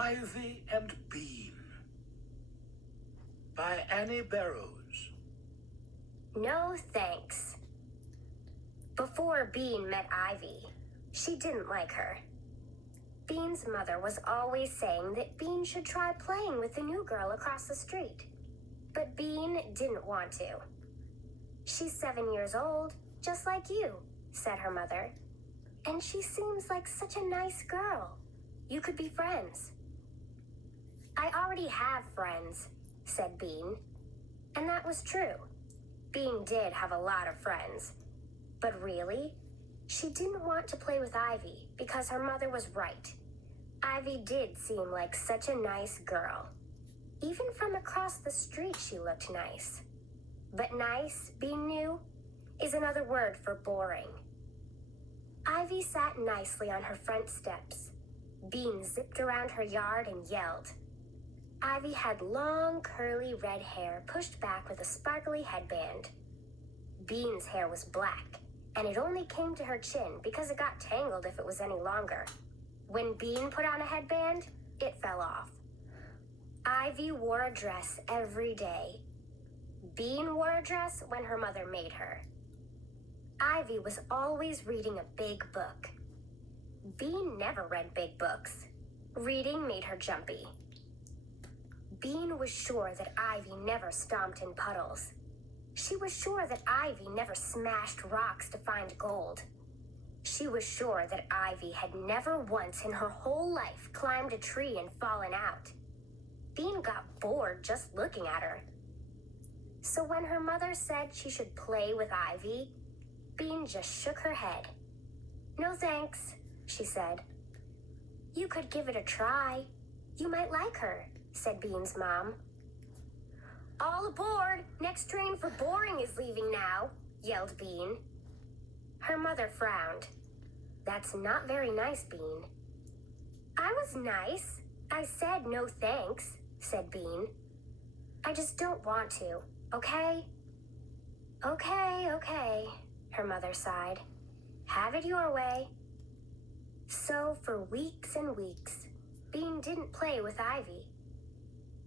Ivy and Bean by Annie Barrows. No thanks. Before Bean met Ivy, she didn't like her. Bean's mother was always saying that Bean should try playing with the new girl across the street. But Bean didn't want to. She's 7 years old, just like you, said her mother. And she seems like such a nice girl. You could be friends. I already have friends, said Bean. And that was true. Bean did have a lot of friends. But really, she didn't want to play with Ivy because her mother was right. Ivy did seem like such a nice girl. Even from across the street, she looked nice. But nice, Bean knew, is another word for boring. Ivy sat nicely on her front steps. Bean zipped around her yard and yelled. Ivy had long, curly red hair pushed back with a sparkly headband. Bean's hair was black, and it only came to her chin because it got tangled if it was any longer. When Bean put on a headband, it fell off. Ivy wore a dress every day. Bean wore a dress when her mother made her. Ivy was always reading a big book. Bean never read big books. Reading made her jumpy. Bean was sure that Ivy never stomped in puddles. She was sure that Ivy never smashed rocks to find gold. She was sure that Ivy had never once in her whole life climbed a tree and fallen out. Bean got bored just looking at her. So when her mother said she should play with Ivy, Bean just shook her head. No thanks, she said. You could give it a try. You might like her, said Bean's mom. All aboard! Next train for boring is leaving now, yelled Bean. Her mother frowned. That's not very nice, Bean. I was nice. I said no thanks, said Bean. I just don't want to, okay? Okay, her mother sighed. Have it your way. So for weeks and weeks, Bean didn't play with Ivy.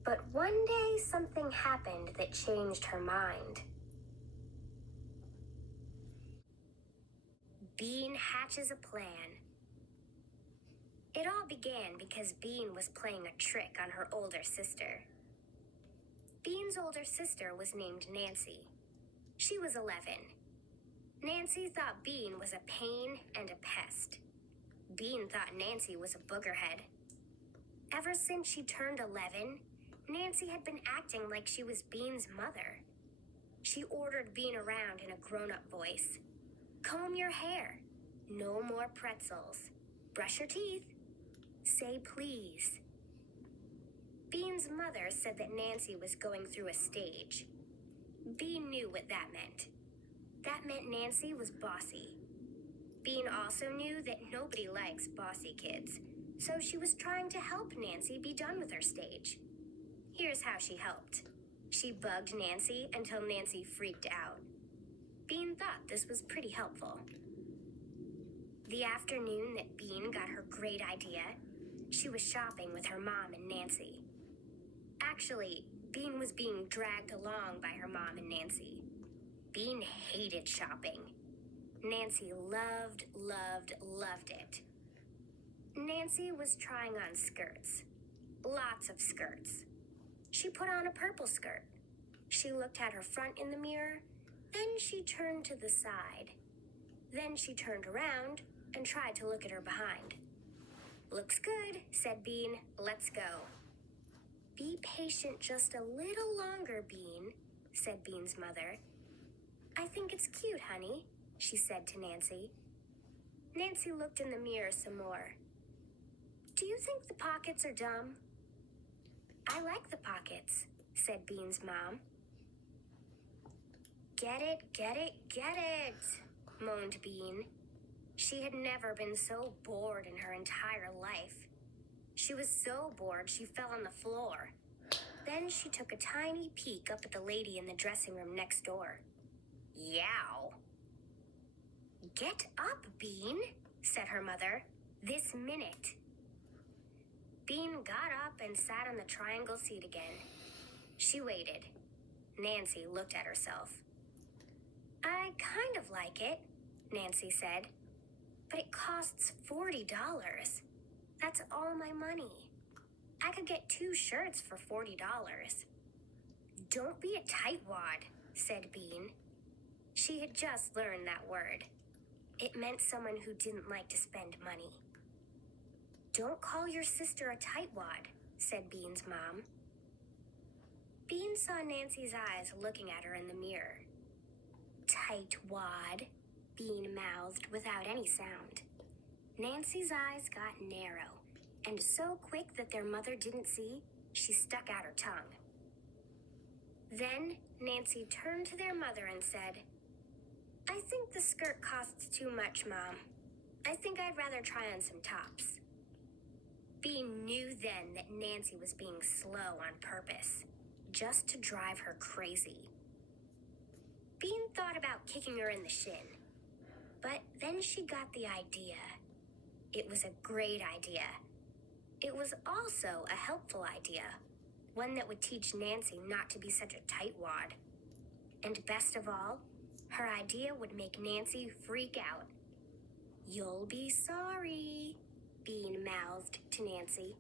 But one day something happened that changed her mind. Bean hatches a plan. It all began because Bean was playing a trick on her older sister. Bean's older sister was named Nancy. She was 11. Nancy thought Bean was a pain and a pest. Bean thought Nancy was a boogerhead. Ever since she turned 11, Nancy had been acting like she was Bean's mother. She ordered Bean around in a grown-up voice. Comb your hair. No more pretzels. Brush your teeth. Say please. Bean's mother said that Nancy was going through a stage. Bean knew what that meant. That meant Nancy was bossy. Bean also knew that nobody likes bossy kids, so she was trying to help Nancy be done with her stage. Here's how she helped. She bugged Nancy until Nancy freaked out. Bean thought this was pretty helpful. The afternoon that Bean got her great idea, she was shopping with her mom and Nancy. Actually, Bean was being dragged along by her mom and Nancy. Bean hated shopping. Nancy loved it. Nancy was trying on skirts. Lots of skirts. She put on a purple skirt. She looked at her front in the mirror, then she turned to the side. Then she turned around and tried to look at her behind. Looks good, said Bean. Let's go. Be patient just a little longer, Bean, said Bean's mother. I think it's cute, honey, she said to Nancy. Nancy looked in the mirror some more. Do you think the pockets are dumb? I like the pockets, said Bean's mom. Get it, moaned Bean. She had never been so bored in her entire life. She was so bored she fell on the floor. Then she took a tiny peek up at the lady in the dressing room next door. Yow. Get up, Bean, said her mother. This minute. Bean got up and sat on the triangle seat again. She waited. Nancy looked at herself. I kind of like it, Nancy said. But it costs $40. That's all my money. I could get 2 shirts for $40. Don't be a tightwad, said Bean. She had just learned that word. It meant someone who didn't like to spend money. Don't call your sister a tightwad, said Bean's mom. Bean saw Nancy's eyes looking at her in the mirror. Tightwad, Bean mouthed without any sound. Nancy's eyes got narrow, and so quick that their mother didn't see, she stuck out her tongue. Then Nancy turned to their mother and said, I think the skirt costs too much, Mom. I think I'd rather try on some tops. Bean knew then that Nancy was being slow on purpose, just to drive her crazy. Bean thought about kicking her in the shin, but then she got the idea. It was a great idea. It was also a helpful idea, one that would teach Nancy not to be such a tightwad. And best of all, her idea would make Nancy freak out. You'll be sorry, Bean mouthed to Nancy.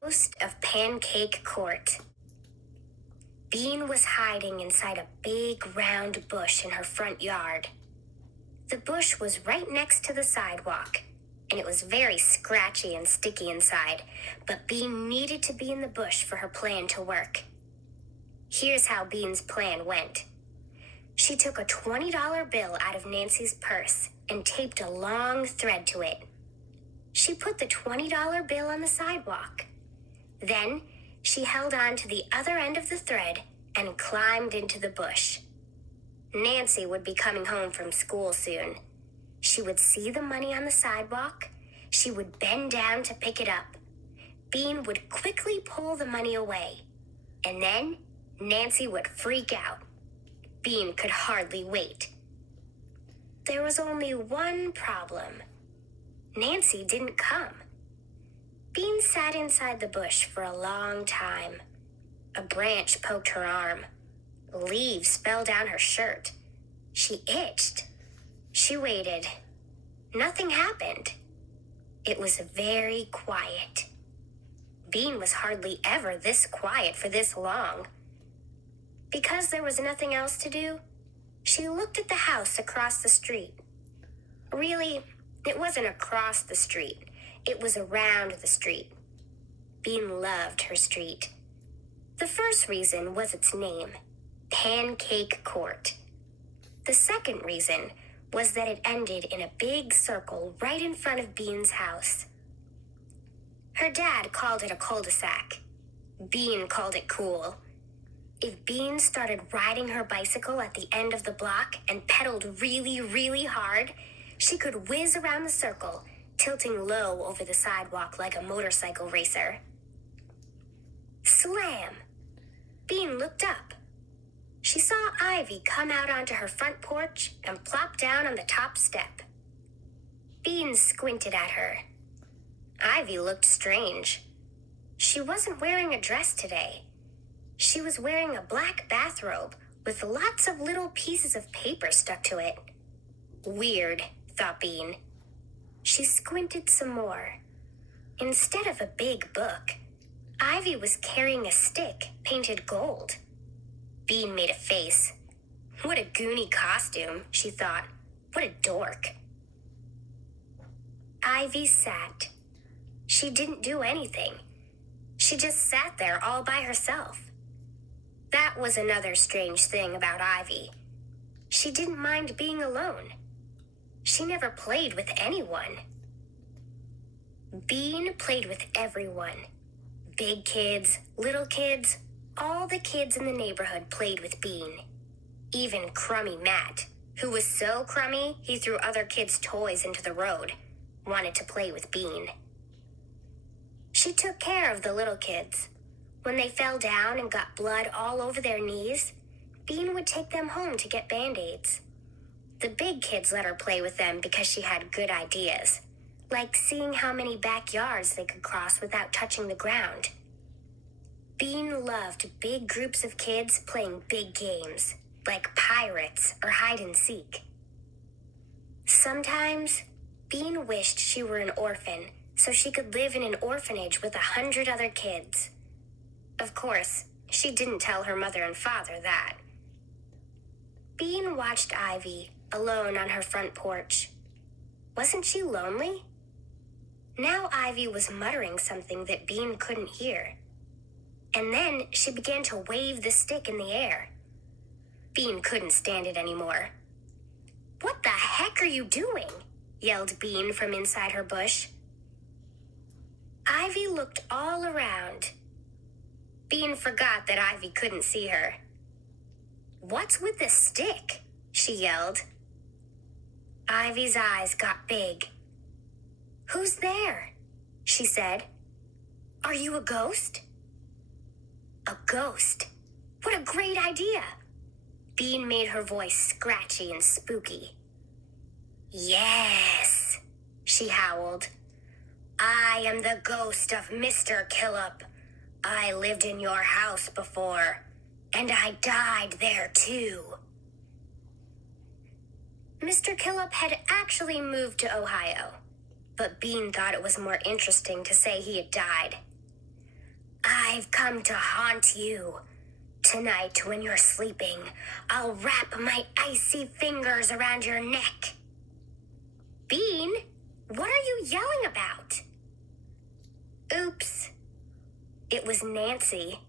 Ghost of Pancake Court. Bean was hiding inside a big round bush in her front yard. The bush was right next to the sidewalk, and it was very scratchy and sticky inside, but Bean needed to be in the bush for her plan to work. Here's how Bean's plan went. She took a $20 bill out of Nancy's purse and taped a long thread to it. She put the $20 bill on the sidewalk. Then she held on to the other end of the thread and climbed into the bush. Nancy would be coming home from school soon. She would see the money on the sidewalk. She would bend down to pick it up. Bean would quickly pull the money away. And then Nancy would freak out. Bean could hardly wait. There was only one problem. Nancy didn't come. Bean sat inside the bush for a long time. A branch poked her arm. Leaves fell down her shirt. She itched. She waited. Nothing happened. It was very quiet. Bean was hardly ever this quiet for this long. Because there was nothing else to do, she looked at the house across the street. Really, it wasn't across the street. It was around the street. Bean loved her street. The first reason was its name, Pancake Court. The second reason was that it ended in a big circle right in front of Bean's house. Her dad called it a cul-de-sac. Bean called it cool. If Bean started riding her bicycle at the end of the block and pedaled really, really hard, she could whiz around the circle, tilting low over the sidewalk like a motorcycle racer. Slam! Bean looked up. She saw Ivy come out onto her front porch and plop down on the top step. Bean squinted at her. Ivy looked strange. She wasn't wearing a dress today. She was wearing a black bathrobe with lots of little pieces of paper stuck to it. Weird, thought Bean. She squinted some more. Instead of a big book, Ivy was carrying a stick painted gold. Bean made a face. What a goony costume, she thought. What a dork. Ivy sat. She didn't do anything. She just sat there all by herself. That was another strange thing about Ivy. She didn't mind being alone. She never played with anyone. Bean played with everyone. Big kids, little kids, all the kids in the neighborhood played with Bean. Even Crummy Matt, who was so crummy he threw other kids' toys into the road, wanted to play with Bean. She took care of the little kids. When they fell down and got blood all over their knees, Bean would take them home to get Band-Aids. The big kids let her play with them because she had good ideas, like seeing how many backyards they could cross without touching the ground. Bean loved big groups of kids playing big games, like pirates or hide and seek. Sometimes, Bean wished she were an orphan so she could live in an orphanage with 100 other kids. Of course, she didn't tell her mother and father that. Bean watched Ivy, alone on her front porch. Wasn't she lonely? Now Ivy was muttering something that Bean couldn't hear. And then she began to wave the stick in the air. Bean couldn't stand it anymore. "What the heck are you doing?" yelled Bean from inside her bush. Ivy looked all around. Bean forgot that Ivy couldn't see her. "What's with the stick?" she yelled. Ivy's eyes got big. "Who's there?" she said. "Are you a ghost?" A ghost? What a great idea! Bean made her voice scratchy and spooky. "Yes," she howled. "I am the ghost of Mr. Killip. I lived in your house before, and I died there too." Mr. Killip had actually moved to Ohio, but Bean thought it was more interesting to say he had died. "I've come to haunt you. Tonight, when you're sleeping, I'll wrap my icy fingers around your neck." "Bean, what are you yelling about?" Oops. It was Nancy.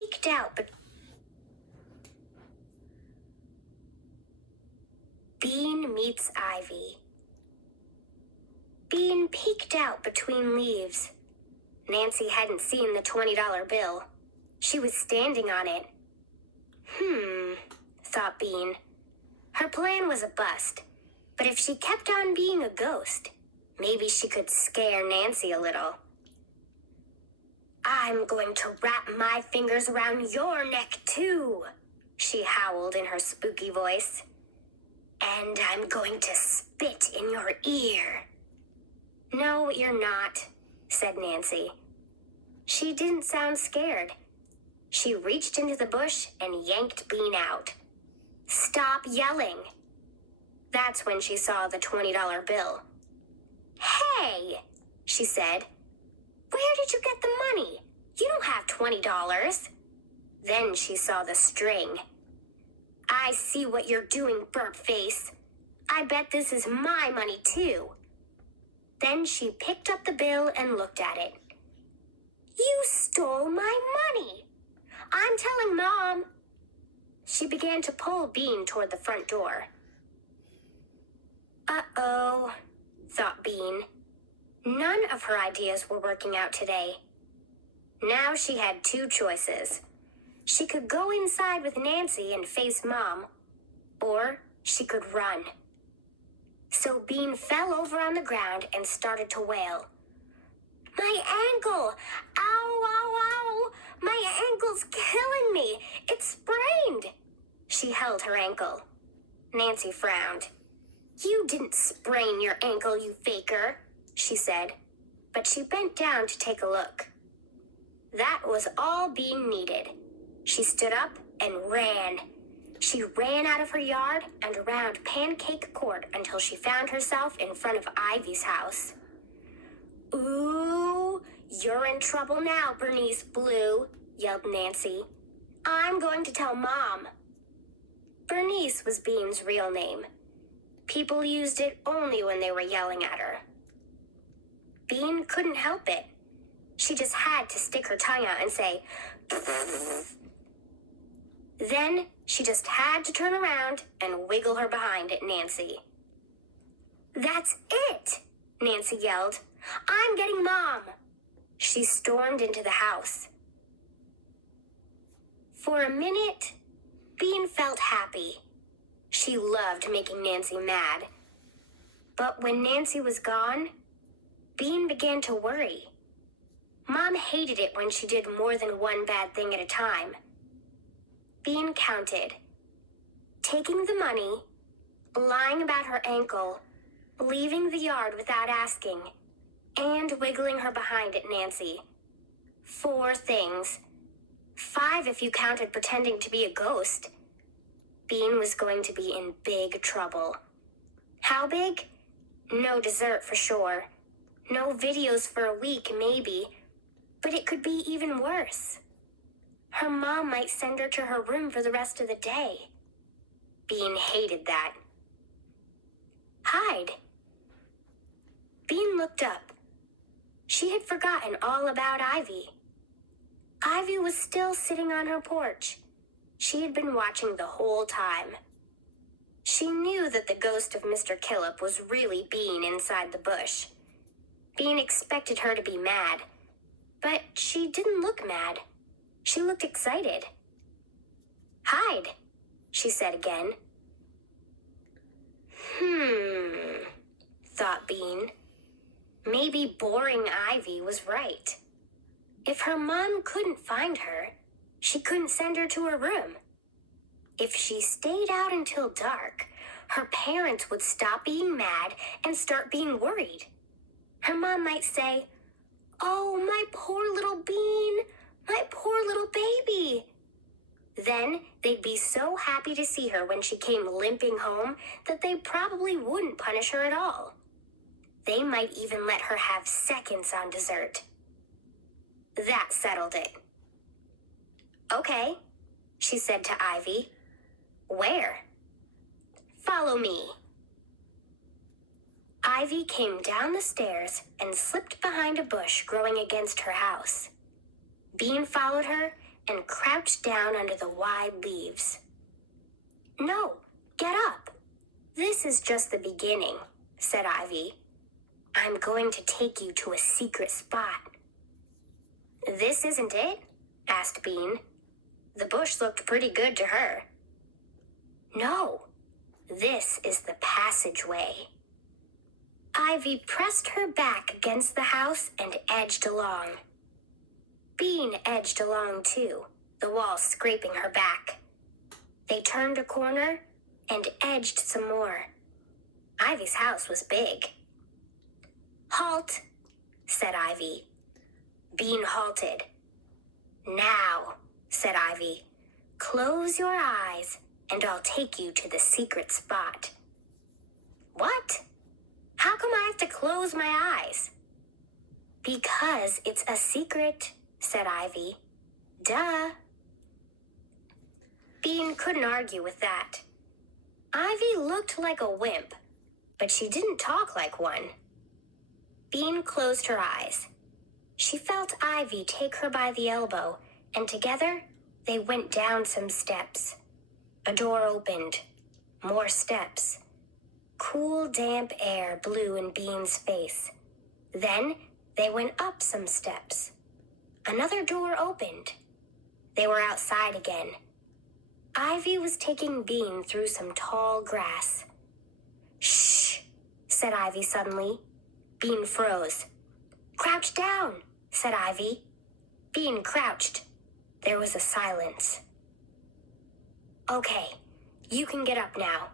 Peeked out, but Bean meets Ivy. Bean peeked out between leaves. Nancy hadn't seen the $20 bill. She was standing on it. Thought Bean. Her plan was a bust, but if she kept on being a ghost, maybe she could scare Nancy a little. "I'm going to wrap my fingers around your neck too," she howled in her spooky voice. "And I'm going to spit in your ear." "No, you're not," said Nancy. She didn't sound scared. She reached into the bush and yanked Bean out. "Stop yelling." That's when she saw the $20 bill. "Hey," she said. "Where did you get the money? You don't have $20. Then she saw the string. "I see what you're doing, burp face. I bet this is my money too." Then she picked up the bill and looked at it. "You stole my money. I'm telling Mom." She began to pull Bean toward the front door. Uh-oh, thought Bean. None of her ideas were working out today. Now she had two choices. She could go inside with Nancy and face Mom, or she could run. So Bean fell over on the ground and started to wail. "My ankle! Ow, ow, ow! My ankle's killing me! It's sprained!" She held her ankle. Nancy frowned. "You didn't sprain your ankle, you faker," she said, but she bent down to take a look. That was all Bean needed. She stood up and ran. She ran out of her yard and around Pancake Court until she found herself in front of Ivy's house. "Ooh, you're in trouble now, Bernice Blue," yelled Nancy. "I'm going to tell Mom." Bernice was Bean's real name. People used it only when they were yelling at her. Bean couldn't help it. She just had to stick her tongue out and say, "Pfft." Then she just had to turn around and wiggle her behind at Nancy. "That's it!" Nancy yelled. "I'm getting Mom!" She stormed into the house. For a minute, Bean felt happy. She loved making Nancy mad. But when Nancy was gone, Bean began to worry. Mom hated it when she did more than one bad thing at a time. Bean counted, taking the money, lying about her ankle, leaving the yard without asking, and wiggling her behind at Nancy. 4 things. 5 if you counted pretending to be a ghost. Bean was going to be in big trouble. How big? No dessert for sure. No videos for a week, maybe. But it could be even worse. Her mom might send her to her room for the rest of the day. Bean hated that. Hide. Bean looked up. She had forgotten all about Ivy. Ivy was still sitting on her porch. She had been watching the whole time. She knew that the ghost of Mr. Killip was really Bean inside the bush. Bean expected her to be mad, but she didn't look mad. She looked excited. Hide, she said again. Thought Bean. Maybe boring Ivy was right. If her mom couldn't find her, she couldn't send her to her room. If she stayed out until dark, her parents would stop being mad and start being worried. Her mom might say, "Oh, my poor little Bean, my poor little baby." Then they'd be so happy to see her when she came limping home that they probably wouldn't punish her at all. They might even let her have seconds on dessert. That settled it. "Okay," she said to Ivy. "Where?" "Follow me." Ivy came down the stairs and slipped behind a bush growing against her house. Bean followed her and crouched down under the wide leaves. "No, get up. This is just the beginning," said Ivy. "I'm going to take you to a secret spot." "This isn't it?" asked Bean. The bush looked pretty good to her. "No, this is the passageway." Ivy pressed her back against the house and edged along. Bean edged along too, the wall scraping her back. They turned a corner and edged some more. Ivy's house was big. "Halt," said Ivy. Bean halted. "Now," said Ivy, "close your eyes and I'll take you to the secret spot." "What? How come I have to close my eyes?" "Because it's a secret," said Ivy. "Duh." Bean couldn't argue with that. Ivy looked like a wimp, but she didn't talk like one. Bean closed her eyes. She felt Ivy take her by the elbow, and together they went down some steps. A door opened. More steps. Cool, damp air blew in Bean's face. Then they went up some steps. Another door opened. They were outside again. Ivy was taking Bean through some tall grass. "Shh," said Ivy suddenly. Bean froze. "Crouch down," said Ivy. Bean crouched. There was a silence. "Okay, you can get up now."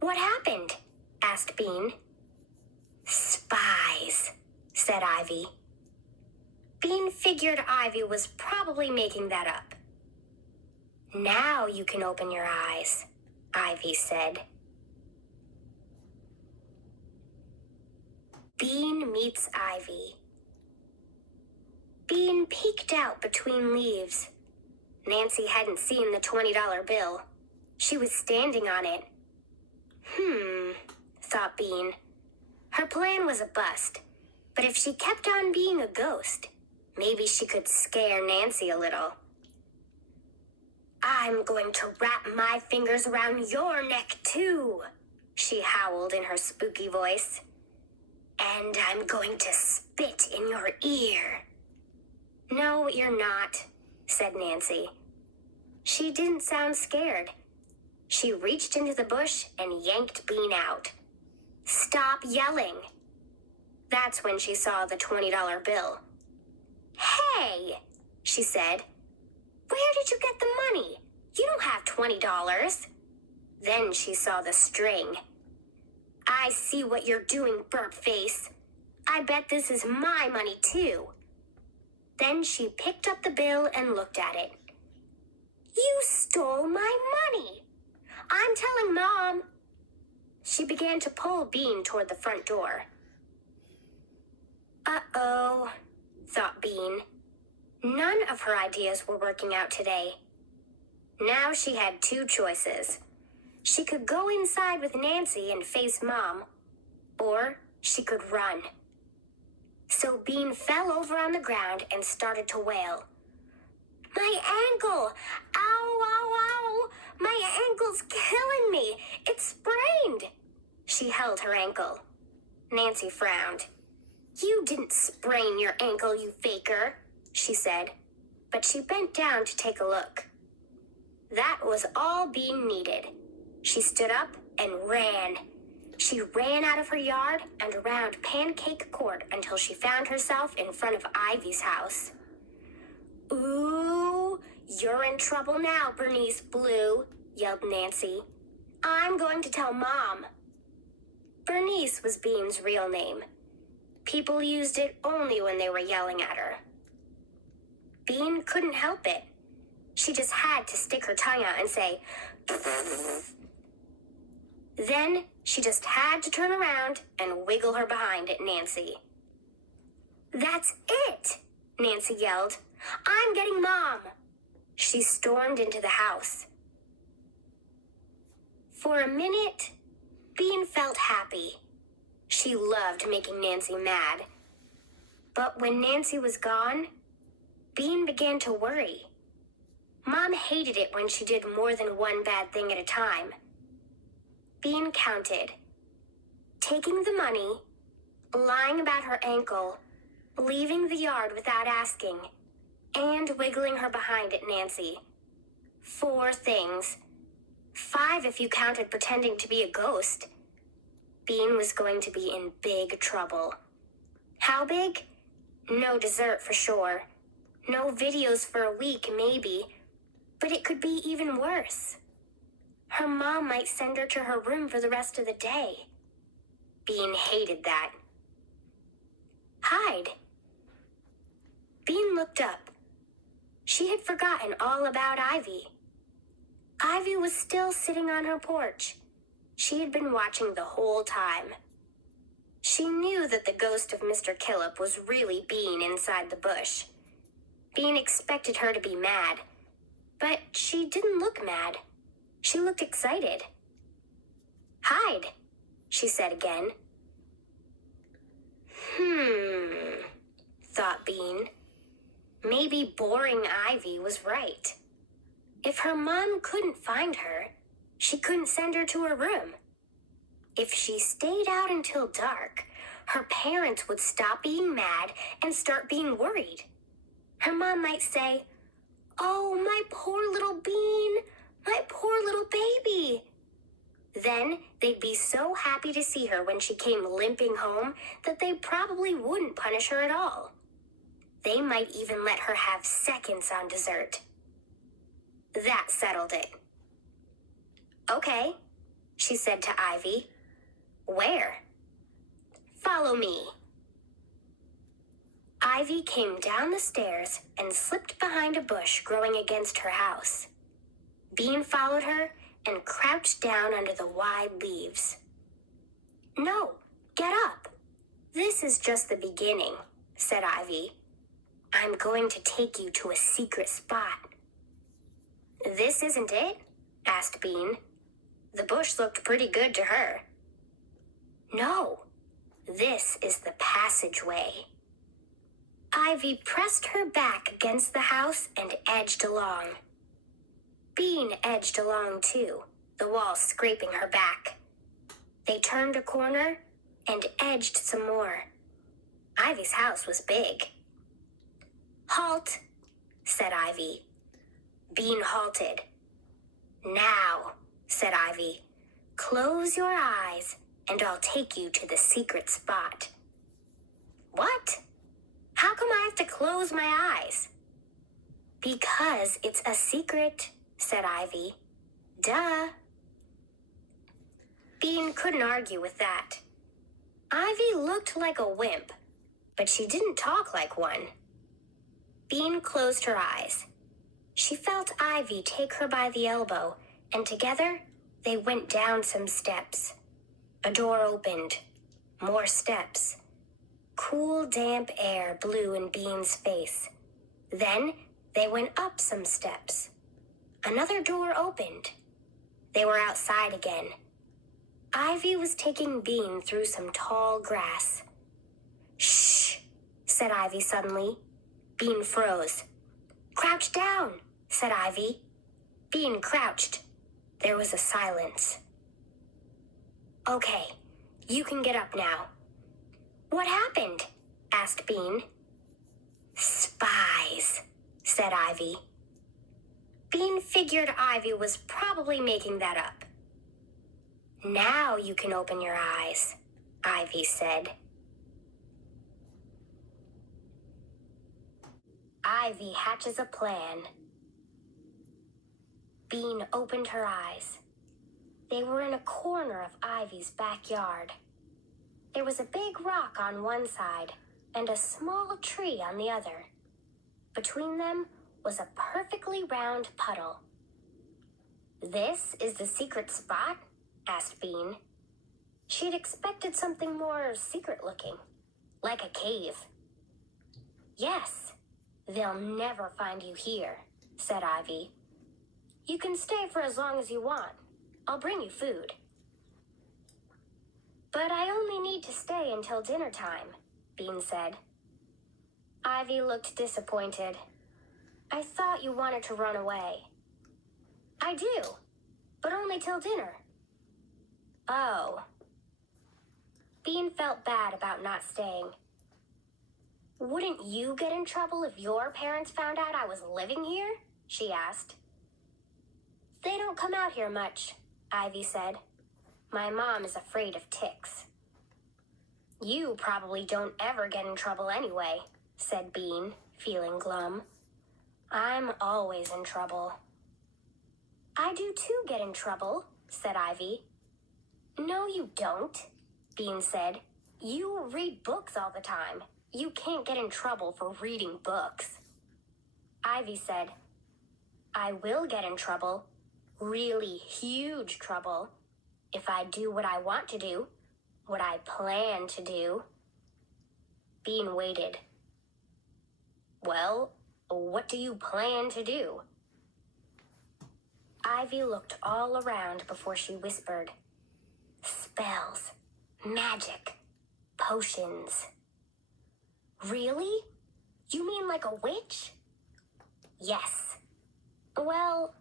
"What happened?" asked Bean. "Spies," said Ivy. Bean figured Ivy was probably making that up. "Now you can open your eyes," Ivy said. Bean meets Ivy. Bean peeked out between leaves. Nancy hadn't seen the $20 bill. She was standing on it. Thought Bean. Her plan was a bust, but if she kept on being a ghost, maybe she could scare Nancy a little. "I'm going to wrap my fingers around your neck, too," she howled in her spooky voice. "And I'm going to spit in your ear." "No, you're not," said Nancy. She didn't sound scared. She reached into the bush and yanked Bean out. "Stop yelling." That's when she saw the $20 bill. "Hey," she said, "where did you get the money? You don't have $20. Then she saw the string. "I see what you're doing, burp face. I bet this is my money too." Then she picked up the bill and looked at it. "You stole my money. I'm telling Mom." She began to pull Bean toward the front door. Uh-oh, thought Bean. None of her ideas were working out today. Now she had two choices. She could go inside with Nancy and face Mom, or she could run. So Bean fell over on the ground and started to wail. "My ankle! Ow, ow, ow! My ankle's killing me! It's sprained!" She held her ankle. Nancy frowned. "You didn't sprain your ankle, you faker," she said, but she bent down to take a look. That was all Bean needed. She stood up and ran. She ran out of her yard and around Pancake Court until she found herself in front of Ivy's house. "Ooh, you're in trouble now, Bernice Blue," yelled Nancy. "I'm going to tell Mom." Bernice was Bean's real name. People used it only when they were yelling at her. Bean couldn't help it. She just had to stick her tongue out and say, "Pfft." Then she just had to turn around and wiggle her behind at Nancy. "That's it!" Nancy yelled. "I'm getting Mom!" She stormed into the house. For a minute, Bean felt happy. She loved making Nancy mad. But when Nancy was gone, Bean began to worry. Mom hated it when she did more than one bad thing at a time. Bean counted. Taking the money, lying about her ankle, leaving the yard without asking, and wiggling her behind at Nancy. 4 things. 5 if you counted pretending to be a ghost. Bean was going to be in big trouble. How big? No dessert for sure. No videos for a week, maybe. But it could be even worse. Her mom might send her to her room for the rest of the day. Bean hated that. Hide. Bean looked up. She had forgotten all about Ivy. Ivy was still sitting on her porch. She had been watching the whole time. She knew that the ghost of Mr. Killip was really Bean inside the bush. Bean expected her to be mad, but she didn't look mad. She looked excited. "Hide," she said again. Thought Bean. Maybe boring Ivy was right. If her mom couldn't find her, she couldn't send her to her room. If she stayed out until dark, her parents would stop being mad and start being worried. Her mom might say, "Oh, my poor little Bean, my poor little baby." Then they'd be so happy to see her when she came limping home that they probably wouldn't punish her at all. They might even let her have seconds on dessert. That settled it. "Okay," she said to Ivy. "Where?" "Follow me." Ivy came down the stairs and slipped behind a bush growing against her house. Bean followed her and crouched down under the wide leaves. "No, get up. This is just the beginning," said Ivy. "I'm going to take you to a secret spot." "This isn't it?" asked Bean. The bush looked pretty good to her. "No, this is the passageway." Ivy pressed her back against the house and edged along. Bean edged along too, the wall scraping her back. They turned a corner and edged some more. Ivy's house was big. "Halt," said Ivy. Bean halted. "Now," said Ivy, "close your eyes and I'll take you to the secret spot." "What? How come I have to close my eyes?" "Because it's a secret," said Ivy. "Duh." Bean couldn't argue with that. Ivy looked like a wimp, but she didn't talk like one. Bean closed her eyes. She felt Ivy take her by the elbow, and together they went down some steps. A door opened. More steps. Cool, damp air blew in Bean's face. Then they went up some steps. Another door opened. They were outside again. Ivy was taking Bean through some tall grass. "Shh," said Ivy suddenly. Bean froze. "Crouch down," said Ivy. Bean crouched. There was a silence. "Okay, you can get up now." "What happened?" asked Bean. "Spies," said Ivy. Bean figured Ivy was probably making that up. "Now you can open your eyes," Ivy said. Ivy hatches a plan. Bean opened her eyes. They were in a corner of Ivy's backyard. There was a big rock on one side and a small tree on the other. Between them was a perfectly round puddle. "This is the secret spot?" asked Bean. She'd expected something more secret-looking, like a cave. "Yes, they'll never find you here," said Ivy. "You can stay for as long as you want. I'll bring you food." "But I only need to stay until dinner time," Bean said. Ivy looked disappointed. "I thought you wanted to run away." "I do, but only till dinner." "Oh." Bean felt bad about not staying. "Wouldn't you get in trouble if your parents found out I was living here?" she asked. "They don't come out here much," Ivy said. "My mom is afraid of ticks." "You probably don't ever get in trouble anyway," said Bean, feeling glum. "I'm always in trouble." "I do too get in trouble," said Ivy. "No, you don't," Bean said. "You read books all the time. You can't get in trouble for reading books." Ivy said, "I will get in trouble, really huge trouble, if I do what I want to do, what I plan to do." Bean waited. "Well, what do you plan to do?" Ivy looked all around before she whispered, "Spells, magic, potions." "Really? You mean like a witch?" "Yes. Well,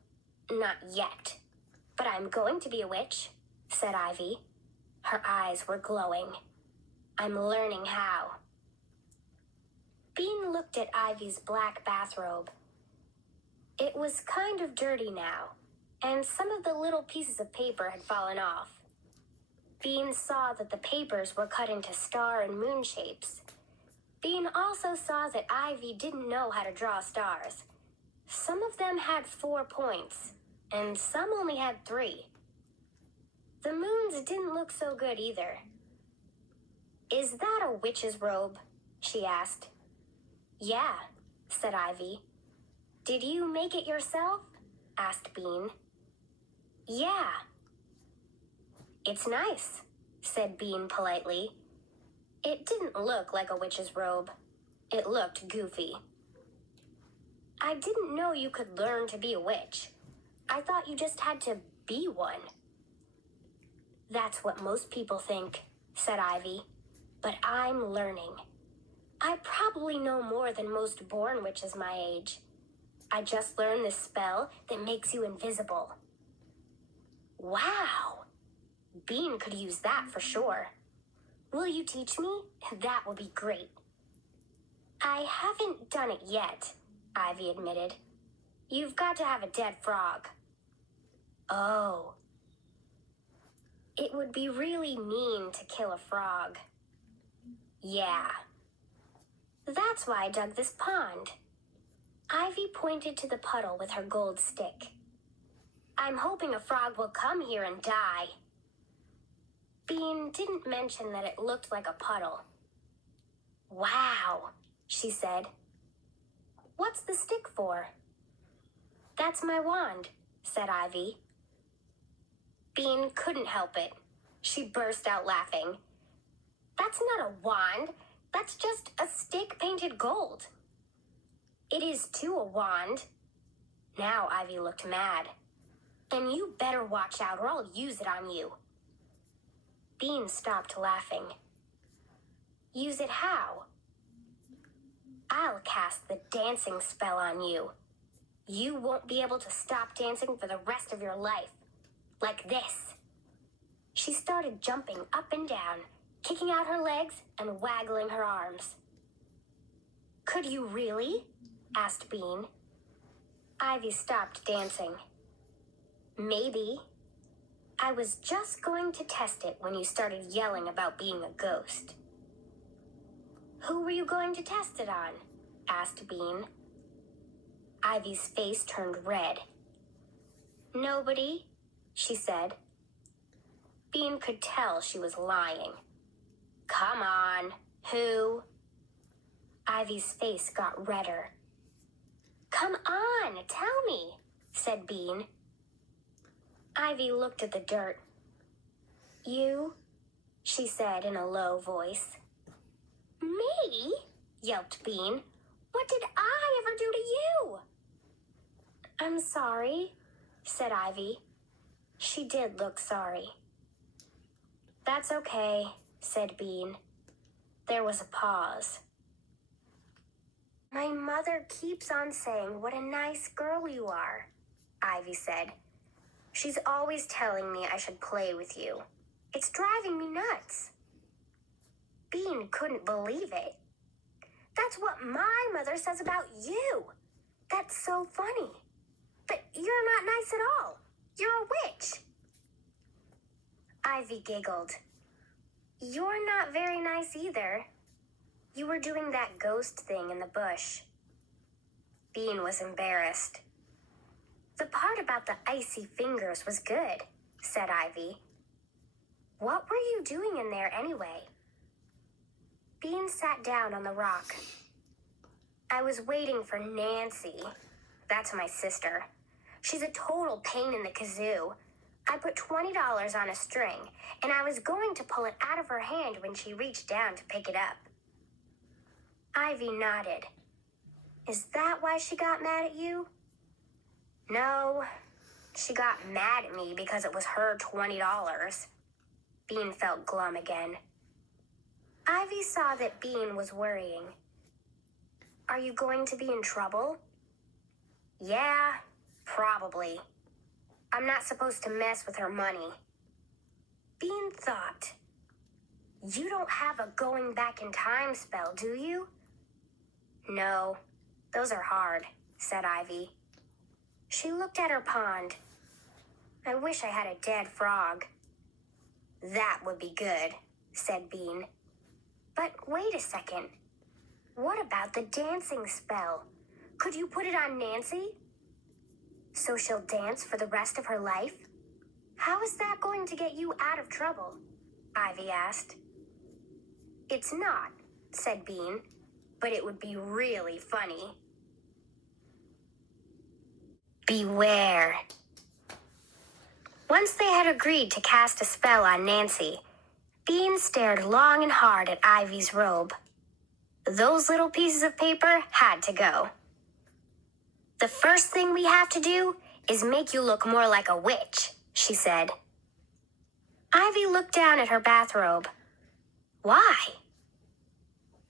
not yet, but I'm going to be a witch," said Ivy. Her eyes were glowing. "I'm learning how." Bean looked at Ivy's black bathrobe. It was kind of dirty now, and some of the little pieces of paper had fallen off. Bean saw that the papers were cut into star and moon shapes. Bean also saw that Ivy didn't know how to draw stars. Some of them had 4 points, and some only had 3. The moons didn't look so good either. "Is that a witch's robe?" she asked. "Yeah," said Ivy. "Did you make it yourself?" asked Bean. "Yeah." "It's nice," said Bean politely. It didn't look like a witch's robe. It looked goofy. "I didn't know you could learn to be a witch. I thought you just had to be one." "That's what most people think," said Ivy. "But I'm learning. I probably know more than most born witches my age. I just learned this spell that makes you invisible." "Wow! Bean could use that for sure. Will you teach me? That will be great." "I haven't done it yet," Ivy admitted. You've got to have a dead frog. Oh. It would be really mean to kill a frog. Yeah. That's why I dug this pond. Ivy pointed to the puddle with her gold stick. I'm hoping a frog will come here and die. Bean didn't mention that it looked like a puddle. Wow, she said. What's the stick for? That's my wand, said Ivy. Bean couldn't help it. She burst out laughing. That's not a wand. That's just a stick painted gold. It is too a wand. Now Ivy looked mad. And you better watch out or I'll use it on you. Bean stopped laughing. Use it how? I'll cast the dancing spell on you. You won't be able to stop dancing for the rest of your life. Like this. She started jumping up and down, kicking out her legs and waggling her arms. Could you really? Asked Bean. Ivy stopped dancing. Maybe. I was just going to test it when you started yelling about being a ghost. Who were you going to test it on? Asked Bean. Ivy's face turned red. Nobody, she said. Bean could tell she was lying. Come on, who? Ivy's face got redder. Come on, tell me, said Bean. Ivy looked at the dirt. You, she said in a low voice. Me? Yelped Bean. What did I ever do to you? I'm sorry, said Ivy. She did look sorry. That's okay, said Bean. There was a pause. My mother keeps on saying what a nice girl you are, Ivy said. She's always telling me I should play with you. It's driving me nuts. Bean couldn't believe it. That's what my mother says about you. That's so funny. But you're not nice at all. You're a witch. Ivy giggled. You're not very nice either. You were doing that ghost thing in the bush. Bean was embarrassed. The part about the icy fingers was good, said Ivy. What were you doing in there anyway? Bean sat down on the rock. I was waiting for Nancy. That's my sister. She's a total pain in the kazoo. I put $20 on a string, and I was going to pull it out of her hand when she reached down to pick it up. Ivy nodded. Is that why she got mad at you? No, she got mad at me because it was her $20. Bean felt glum again. Ivy saw that Bean was worrying. Are you going to be in trouble? Yeah, probably. I'm not supposed to mess with her money. Bean thought. You don't have a going back in time spell, do you? No, those are hard, said Ivy. She looked at her pond. I wish I had a dead frog. That would be good, said Bean. But wait a second. What about the dancing spell? Could you put it on Nancy? So she'll dance for the rest of her life? How is that going to get you out of trouble? Ivy asked. It's not, said Bean, but it would be really funny. Beware. Once they had agreed to cast a spell on Nancy, Bean stared long and hard at Ivy's robe. Those little pieces of paper had to go. The first thing we have to do is make you look more like a witch, she said. Ivy looked down at her bathrobe. Why?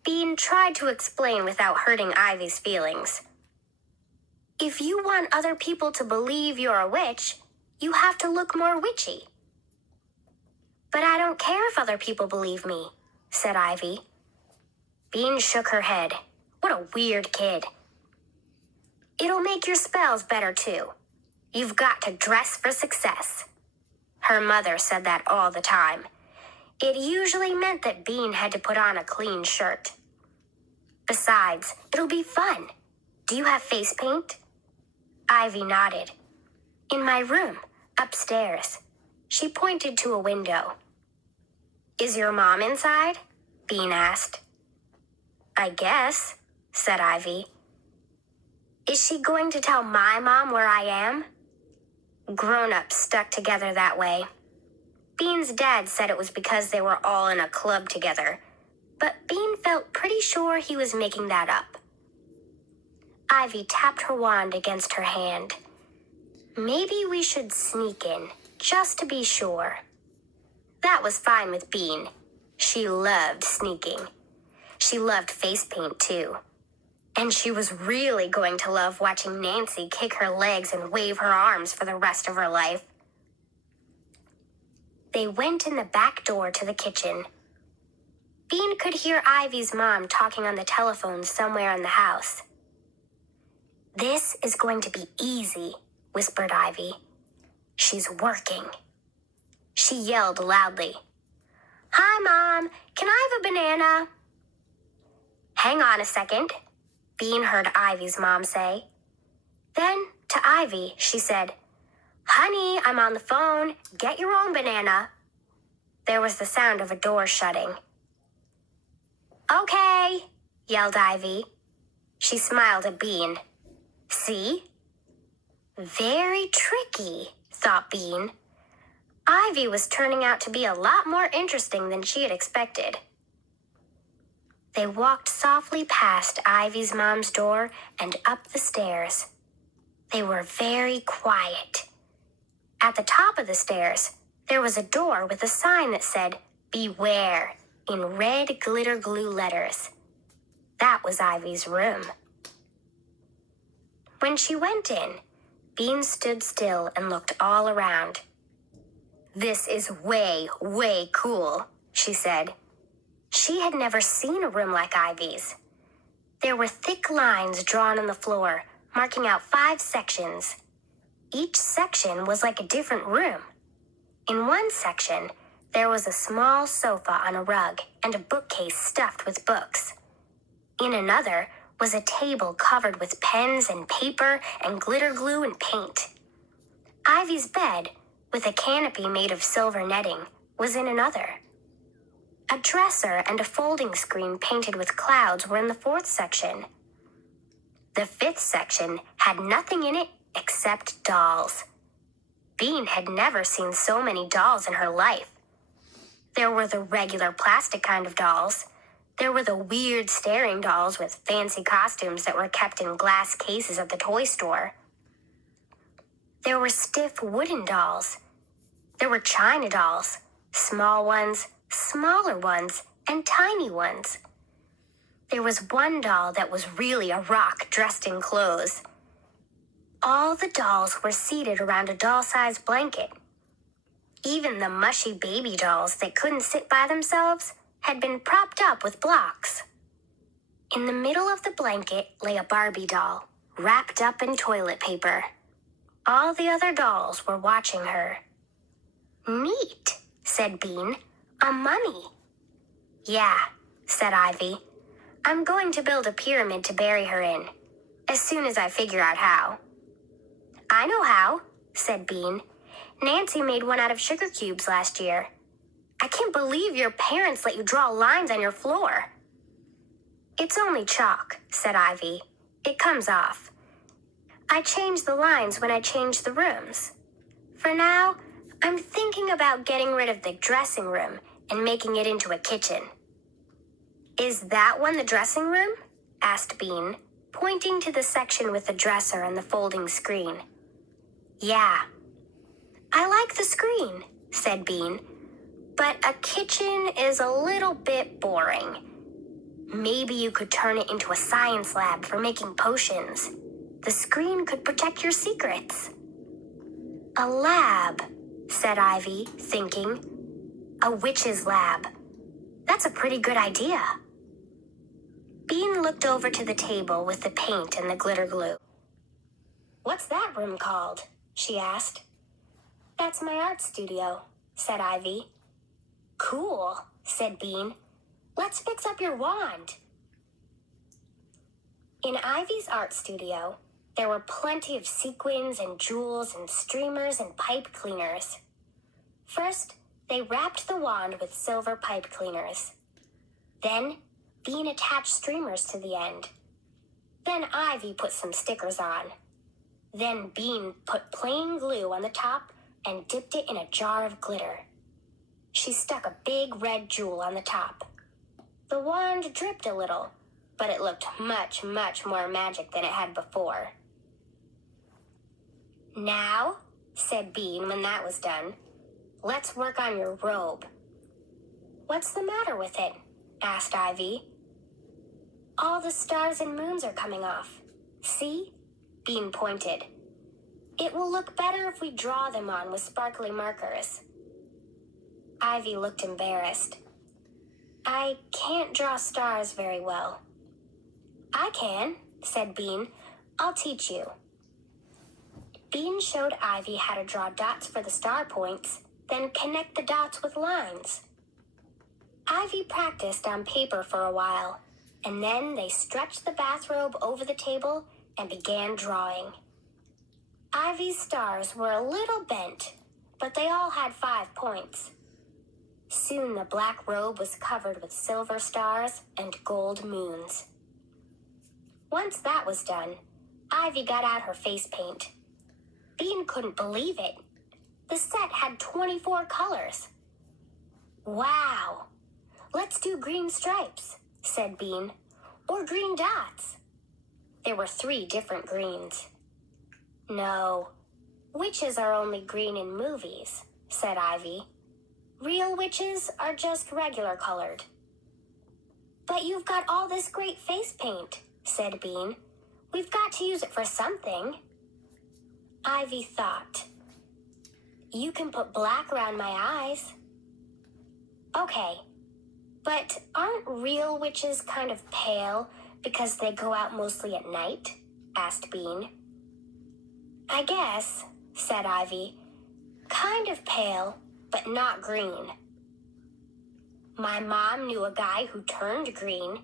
Bean tried to explain without hurting Ivy's feelings. If you want other people to believe you're a witch, you have to look more witchy. But I don't care if other people believe me, said Ivy. Bean shook her head. What a weird kid. It'll make your spells better too. You've got to dress for success. Her mother said that all the time. It usually meant that Bean had to put on a clean shirt. Besides, it'll be fun. Do you have face paint? Ivy nodded. In my room, upstairs. She pointed to a window. Is your mom inside? Bean asked. I guess, said Ivy. Is she going to tell my mom where I am? Grown-ups stuck together that way. Bean's dad said it was because they were all in a club together, but Bean felt pretty sure he was making that up. Ivy tapped her wand against her hand. Maybe we should sneak in, just to be sure. That was fine with Bean. She loved sneaking. She loved face paint, too. And she was really going to love watching Nancy kick her legs and wave her arms for the rest of her life. They went in the back door to the kitchen. Bean could hear Ivy's mom talking on the telephone somewhere in the house. This is going to be easy, whispered Ivy. She's working. She yelled loudly. Hi, Mom. Can I have a banana? Hang on a second, Bean heard Ivy's mom say. Then, to Ivy, she said, Honey, I'm on the phone. Get your own banana. There was the sound of a door shutting. Okay, yelled Ivy. She smiled at Bean. See? Very tricky, thought Bean. Ivy was turning out to be a lot more interesting than she had expected. They walked softly past Ivy's mom's door and up the stairs. They were very quiet. At the top of the stairs, there was a door with a sign that said, Beware, in red glitter glue letters. That was Ivy's room. When she went in, Bean stood still and looked all around. This is way, way cool, she said. She had never seen a room like Ivy's. There were thick lines drawn on the floor, marking out 5 sections. Each section was like a different room. In one section, there was a small sofa on a rug and a bookcase stuffed with books. In another was a table covered with pens and paper and glitter glue and paint. Ivy's bed, with a canopy made of silver netting, was in another. A dresser and a folding screen painted with clouds were in the 4th section. The 5th section had nothing in it except dolls. Bean had never seen so many dolls in her life. There were the regular plastic kind of dolls. There were the weird staring dolls with fancy costumes that were kept in glass cases at the toy store. There were stiff wooden dolls. There were china dolls, small ones, smaller ones, and tiny ones. There was one doll that was really a rock dressed in clothes. All the dolls were seated around a doll-sized blanket. Even the mushy baby dolls that couldn't sit by themselves had been propped up with blocks. In the middle of the blanket lay a Barbie doll, wrapped up in toilet paper. All the other dolls were watching her. Neat, said Bean. A mummy. Yeah, said Ivy. I'm going to build a pyramid to bury her in, as soon as I figure out how. I know how, said Bean. Nancy made one out of sugar cubes last year. I can't believe your parents let you draw lines on your floor. It's only chalk, said Ivy. It comes off. I change the lines when I change the rooms. For now, I'm thinking about getting rid of the dressing room and making it into a kitchen. Is that one the dressing room? Asked Bean, pointing to the section with the dresser and the folding screen. Yeah. I like the screen, said Bean, but a kitchen is a little bit boring. Maybe you could turn it into a science lab for making potions. The screen could protect your secrets. A lab, said Ivy, thinking. A witch's lab. That's a pretty good idea. Bean looked over to the table with the paint and the glitter glue. "What's that room called?" she asked. "That's my art studio," said Ivy. "Cool," said Bean. "Let's fix up your wand." In Ivy's art studio, there were plenty of sequins and jewels and streamers and pipe cleaners. First, they wrapped the wand with silver pipe cleaners. Then, Bean attached streamers to the end. Then Ivy put some stickers on. Then Bean put plain glue on the top and dipped it in a jar of glitter. She stuck a big red jewel on the top. The wand dripped a little, but it looked much, much more magic than it had before. "Now," said Bean when that was done, "let's work on your robe." "What's the matter with it?" asked Ivy. "All the stars and moons are coming off. See?" Bean pointed. "It will look better if we draw them on with sparkly markers." Ivy looked embarrassed. "I can't draw stars very well." "I can," said Bean. "I'll teach you." Bean showed Ivy how to draw dots for the star points, then connect the dots with lines. Ivy practiced on paper for a while, and then they stretched the bathrobe over the table and began drawing. Ivy's stars were a little bent, but they all had 5 points. Soon the black robe was covered with silver stars and gold moons. Once that was done, Ivy got out her face paint. Bean couldn't believe it. The set had 24 colors. "Wow! Let's do green stripes," said Bean. "Or green dots." There were 3 different greens. "No, witches are only green in movies," said Ivy. "Real witches are just regular colored." "But you've got all this great face paint," said Bean. "We've got to use it for something." Ivy thought. "You can put black around my eyes." "Okay, but aren't real witches kind of pale because they go out mostly at night?" asked Bean. "I guess," said Ivy. "Kind of pale, but not green." "My mom knew a guy who turned green.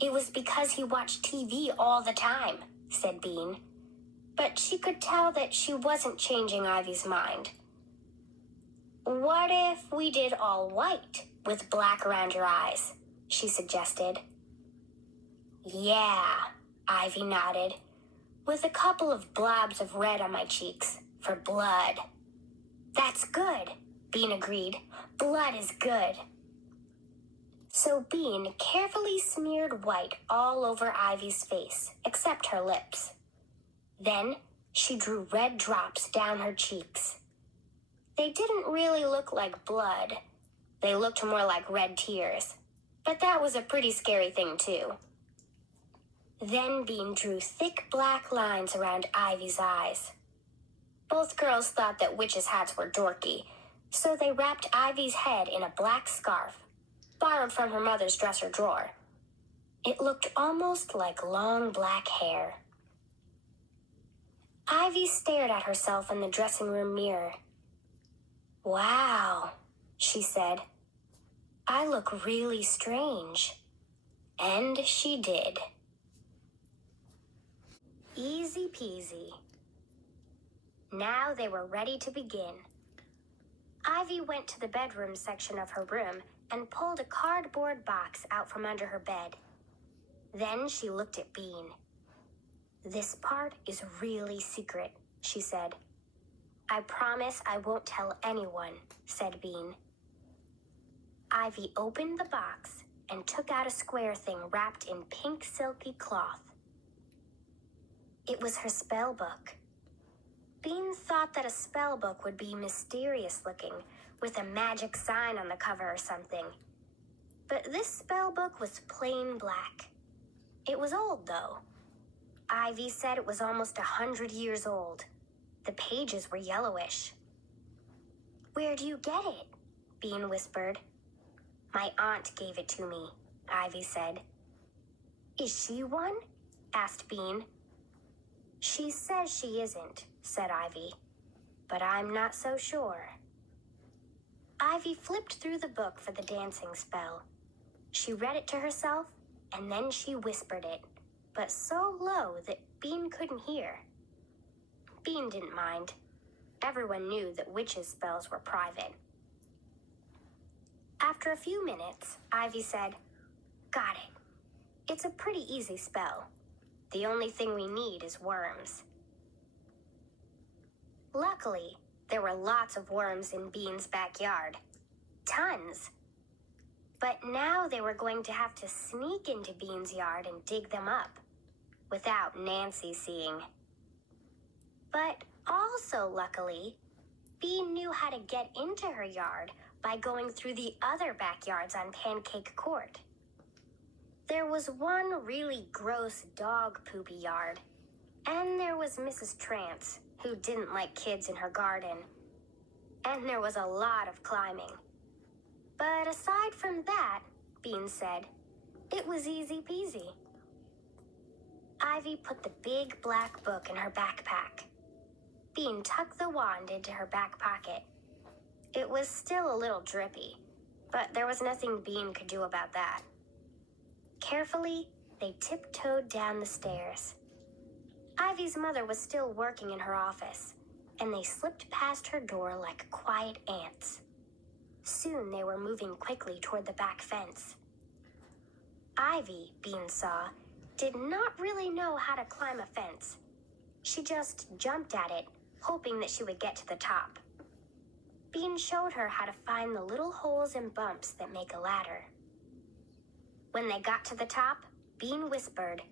It was because he watched TV all the time," said Bean. But she could tell that she wasn't changing Ivy's mind. "What if we did all white with black around your eyes?" she suggested. "Yeah," Ivy nodded, "with a couple of blobs of red on my cheeks for blood." "That's good," Bean agreed. "Blood is good." So Bean carefully smeared white all over Ivy's face, except her lips. Then she drew red drops down her cheeks. They didn't really look like blood. They looked more like red tears. But that was a pretty scary thing, too. Then Bean drew thick black lines around Ivy's eyes. Both girls thought that witches' hats were dorky, so they wrapped Ivy's head in a black scarf, borrowed from her mother's dresser drawer. It looked almost like long black hair. Ivy stared at herself in the dressing room mirror. "Wow," she said. "I look really strange." And she did. Easy peasy. Now they were ready to begin. Ivy went to the bedroom section of her room and pulled a cardboard box out from under her bed. Then she looked at Bean. "This part is really secret," she said. "I promise I won't tell anyone," said Bean. Ivy opened the box and took out a square thing wrapped in pink silky cloth. It was her spell book. Bean thought that a spell book would be mysterious looking, with a magic sign on the cover or something. But this spell book was plain black. It was old, though. Ivy said it was almost 100 years old. The pages were yellowish. "Where do you get it?" Bean whispered. "My aunt gave it to me," Ivy said. "Is she one?" asked Bean. She says she isn't, said Ivy, but I'm not so sure. Ivy flipped through the book for the dancing spell. She read it to herself, and then she whispered it, but so low that Bean couldn't hear. Bean didn't mind. Everyone knew that witches' spells were private. After a few minutes, Ivy said, "Got it. It's a pretty easy spell. The only thing we need is worms." Luckily, there were lots of worms in Bean's backyard. Tons. But now they were going to have to sneak into Bean's yard and dig them up, without Nancy seeing. But also, luckily, Bean knew how to get into her yard by going through the other backyards on Pancake Court. There was one really gross dog poopy yard, and there was Mrs. Trance, who didn't like kids in her garden. And there was a lot of climbing. But aside from that, Bean said, it was easy peasy. Ivy put the big black book in her backpack. Bean tucked the wand into her back pocket. It was still a little drippy, but there was nothing Bean could do about that. Carefully, they tiptoed down the stairs. Ivy's mother was still working in her office, and they slipped past her door like quiet ants. Soon they were moving quickly toward the back fence. Ivy, Bean saw, did not really know how to climb a fence. She just jumped at it, hoping that she would get to the top. Bean showed her how to find the little holes and bumps that make a ladder. When they got to the top, Bean whispered,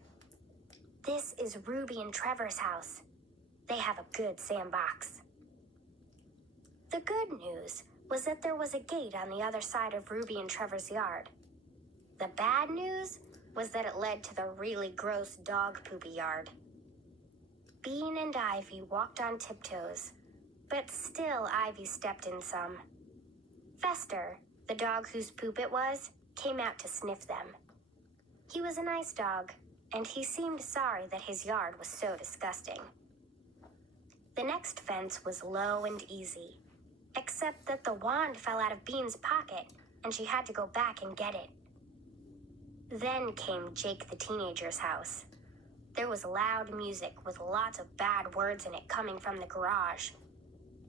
"This is Ruby and Trevor's house. They have a good sandbox." The good news was that there was a gate on the other side of Ruby and Trevor's yard. The bad news was that it led to the really gross dog poopy yard. Bean and Ivy walked on tiptoes, but still Ivy stepped in some. Fester, the dog whose poop it was, came out to sniff them. He was a nice dog, and he seemed sorry that his yard was so disgusting. The next fence was low and easy, except that the wand fell out of Bean's pocket, and she had to go back and get it. Then came Jake the teenager's house. There was loud music with lots of bad words in it coming from the garage.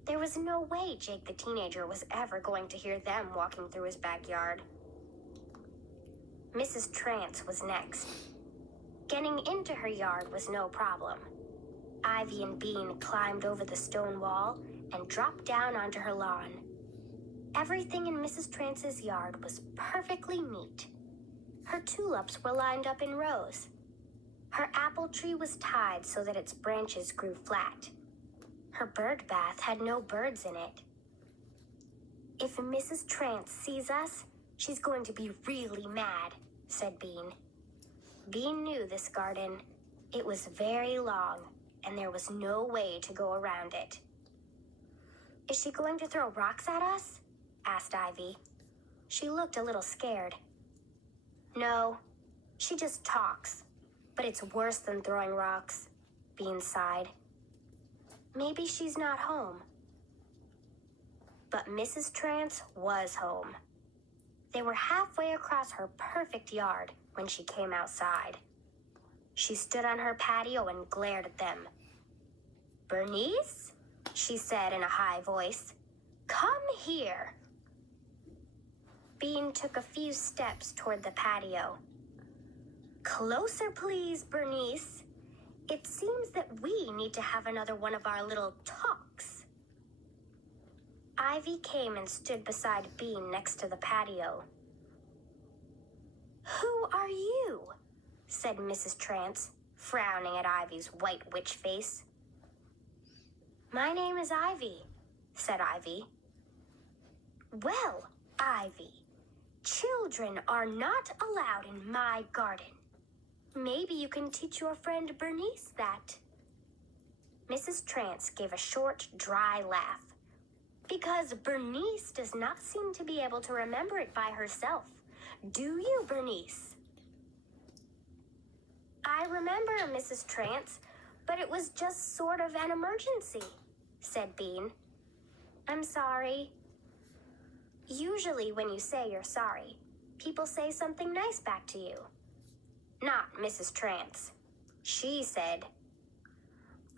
There was no way Jake the teenager was ever going to hear them walking through his backyard. Mrs. Trance was next. Getting into her yard was no problem. Ivy and Bean climbed over the stone wall and dropped down onto her lawn. Everything in Mrs. Trance's yard was perfectly neat. Her tulips were lined up in rows. Her apple tree was tied so that its branches grew flat. Her bird bath had no birds in it. "If Mrs. Trance sees us, she's going to be really mad," said Bean. Bean knew this garden. It was very long, and there was no way to go around it. "Is she going to throw rocks at us?" asked Ivy. She looked a little scared. "No, she just talks, but it's worse than throwing rocks," Bean sighed. "Maybe she's not home." But Mrs. Trance was home. They were halfway across her perfect yard when she came outside. She stood on her patio and glared at them. "Bernice," she said in a high voice, "come here." Bean took a few steps toward the patio. "Closer, please, Bernice. It seems that we need to have another one of our little talks." Ivy came and stood beside Bean next to the patio. "Who are you?" said Mrs. Trance, frowning at Ivy's white witch face. "My name is Ivy," said Ivy. "Well, Ivy, children are not allowed in my garden. Maybe you can teach your friend Bernice that." Mrs. Trance gave a short, dry laugh. "Because Bernice does not seem to be able to remember it by herself. Do you, Bernice?" "I remember, Mrs. Trance, But it was just sort of an emergency, said Bean. I'm sorry. Usually when you say you're sorry, people say something nice back to you. Not Mrs. Trance. She said,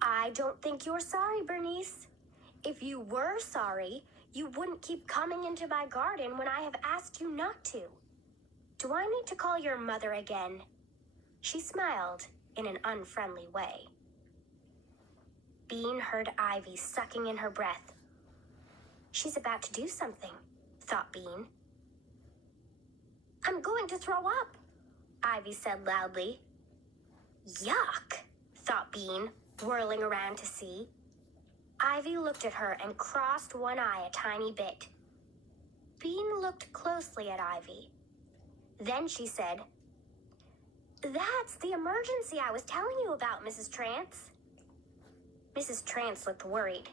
I don't think you're sorry, Bernice. If you were sorry, you wouldn't keep coming into my garden when I have asked you not to. Do I need to call your mother again? She smiled in an unfriendly way. Bean heard Ivy sucking in her breath. She's about to do something, thought Bean. I'm going to throw up, Ivy said loudly. Yuck, thought Bean, whirling around to see. Ivy looked at her and crossed one eye a tiny bit. Bean looked closely at Ivy. Then she said, That's the emergency I was telling you about, Mrs. Trance. Mrs. Trance looked worried.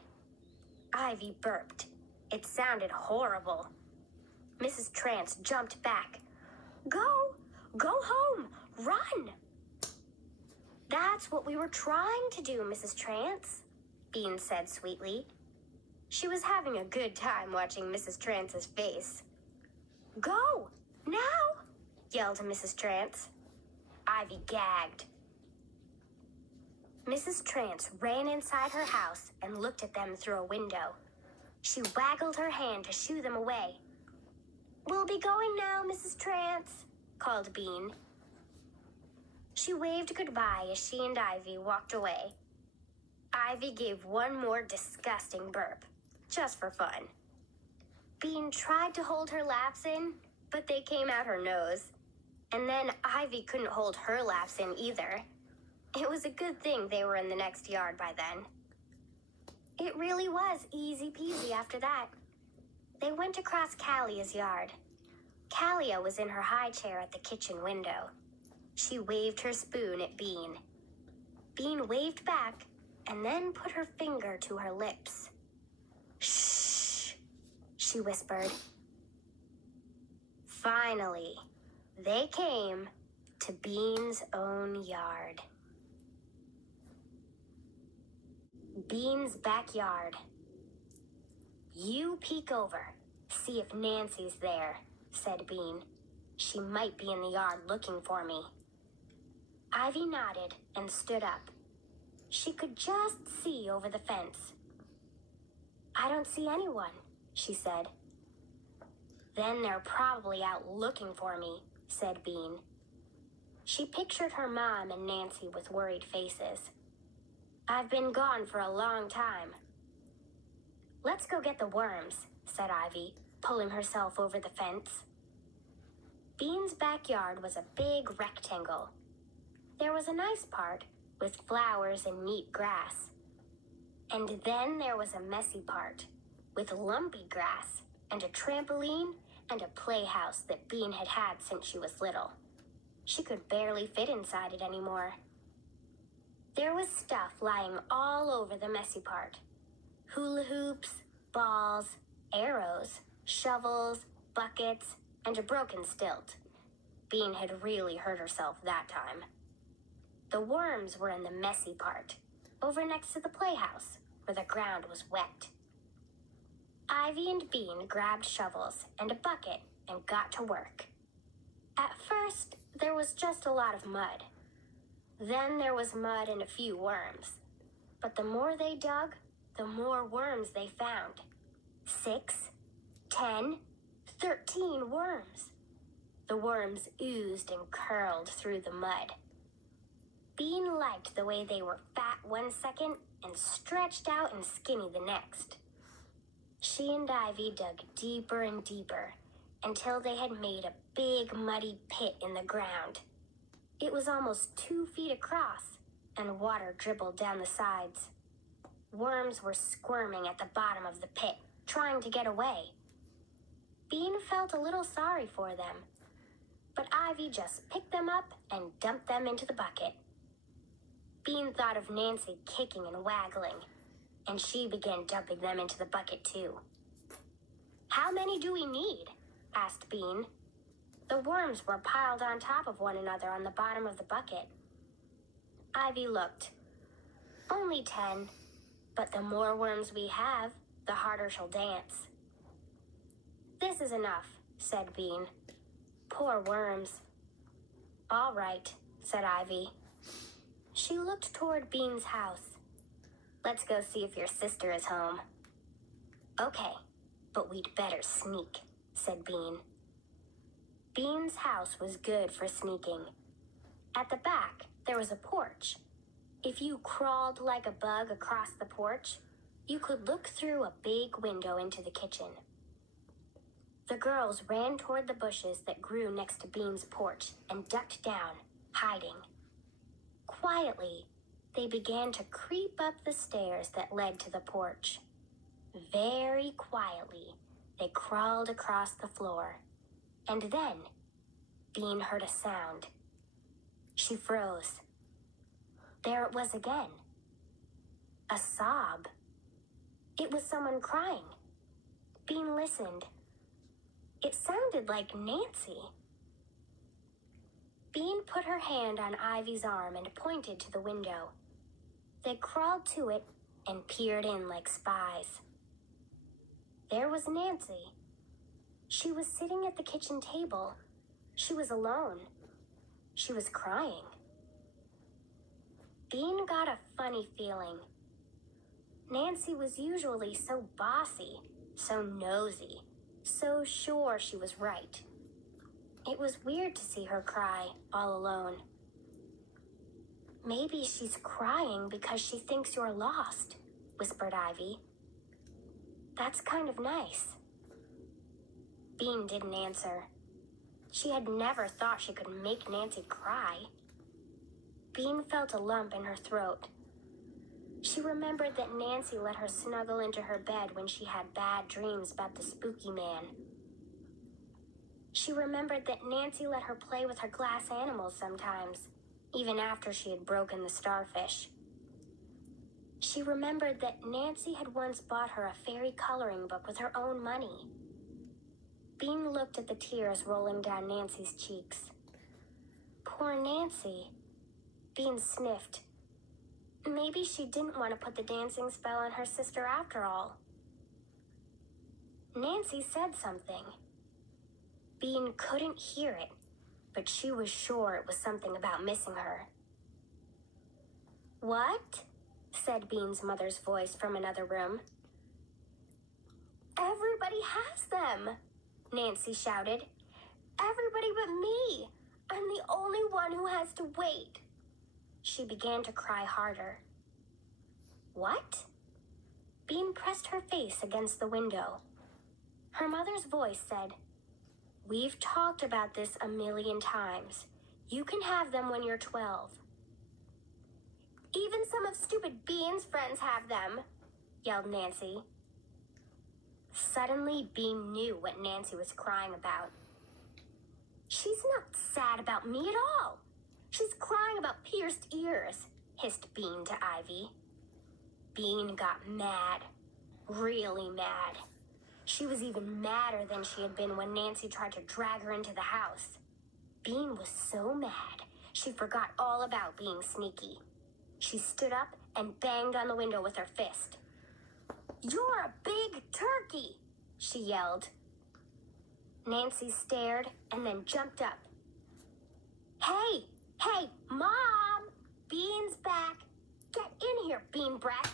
Ivy burped. It sounded horrible. Mrs. Trance jumped back. Go home, run! That's what we were trying to do, Mrs. Trance, Bean said sweetly. She was having a good time watching Mrs. Trance's face. Go, now, yelled Mrs. Trance. Ivy gagged. Mrs. Trance ran inside her house and looked at them through a window. She waggled her hand to shoo them away. We'll be going now, Mrs. Trance, called Bean. She waved goodbye as she and Ivy walked away. Ivy gave one more disgusting burp, just for fun. Bean tried to hold her laughs in, but they came out her nose. And then Ivy couldn't hold her laughs in either. It was a good thing they were in the next yard by then. It really was easy peasy after that. They went across Callia's yard. Callia was in her high chair at the kitchen window. She waved her spoon at Bean. Bean waved back and then put her finger to her lips. Shh, she whispered. Finally, they came to Bean's own yard. Bean's backyard. You peek over, see if Nancy's there, said Bean. She might be in the yard looking for me. Ivy nodded and stood up. She could just see over the fence. I don't see anyone, she said. Then they're probably out looking for me, said Bean. She pictured her mom and Nancy with worried faces. I've been gone for a long time. Let's go get the worms, said Ivy, pulling herself over the fence. Bean's backyard was a big rectangle. There was a nice part with flowers and neat grass. And then there was a messy part with lumpy grass and a trampoline and a playhouse that Bean had had since she was little. She could barely fit inside it anymore. There was stuff lying all over the messy part. Hula hoops, balls, arrows, shovels, buckets, and a broken stilt. Bean had really hurt herself that time. The worms were in the messy part, over next to the playhouse, where the ground was wet. Ivy and Bean grabbed shovels and a bucket and got to work. At first, there was just a lot of mud. Then there was mud and a few worms. But the more they dug, the more worms they found. 6, 10, 13 worms. The worms oozed and curled through the mud. Bean liked the way they were fat one second and stretched out and skinny the next. She and Ivy dug deeper and deeper until they had made a big muddy pit in the ground. It was almost 2 feet across, and water dribbled down the sides. Worms were squirming at the bottom of the pit, trying to get away. Bean felt a little sorry for them, but Ivy just picked them up and dumped them into the bucket. Bean thought of Nancy kicking and waggling, and she began dumping them into the bucket too. How many do we need? Asked Bean. The worms were piled on top of one another on the bottom of the bucket. Ivy looked. Only 10. But the more worms we have, the harder she'll dance. This is enough, said Bean. Poor worms. All right, said Ivy. She looked toward Bean's house. Let's go see if your sister is home. Okay, but we'd better sneak, said Bean. Bean's house was good for sneaking. At the back, there was a porch. If you crawled like a bug across the porch, you could look through a big window into the kitchen. The girls ran toward the bushes that grew next to Bean's porch and ducked down, hiding. Quietly, they began to creep up the stairs that led to the porch. Very quietly, they crawled across the floor. And then, Bean heard a sound. She froze. There it was again. A sob. It was someone crying. Bean listened. It sounded like Nancy. Bean put her hand on Ivy's arm and pointed to the window. They crawled to it and peered in like spies. There was Nancy. She was sitting at the kitchen table. She was alone. She was crying. Bean got a funny feeling. Nancy was usually so bossy, so nosy, so sure she was right. It was weird to see her cry all alone. Maybe she's crying because she thinks you're lost, whispered Ivy. That's kind of nice. Bean didn't answer. She had never thought she could make Nancy cry. Bean felt a lump in her throat. She remembered that Nancy let her snuggle into her bed when she had bad dreams about the spooky man. She remembered that Nancy let her play with her glass animals sometimes, even after she had broken the starfish. She remembered that Nancy had once bought her a fairy coloring book with her own money. Bean looked at the tears rolling down Nancy's cheeks. Poor Nancy. Bean sniffed. Maybe she didn't want to put the dancing spell on her sister after all. Nancy said something. Bean couldn't hear it, but she was sure it was something about missing her. What? Said Bean's mother's voice from another room. Everybody has them, Nancy shouted. Everybody but me. I'm the only one who has to wait. She began to cry harder. What? Bean pressed her face against the window. Her mother's voice said, We've talked about this a million times. You can have them when you're 12. Even some of stupid Bean's friends have them, yelled Nancy. Suddenly, Bean knew what Nancy was crying about. She's not sad about me at all. She's crying about pierced ears, hissed Bean to Ivy. Bean got mad, really mad. She was even madder than she had been when Nancy tried to drag her into the house. Bean was so mad, she forgot all about being sneaky. She stood up and banged on the window with her fist. You're a big turkey, she yelled. Nancy stared and then jumped up. Hey, Mom! Bean's back! Get in here, Bean brat!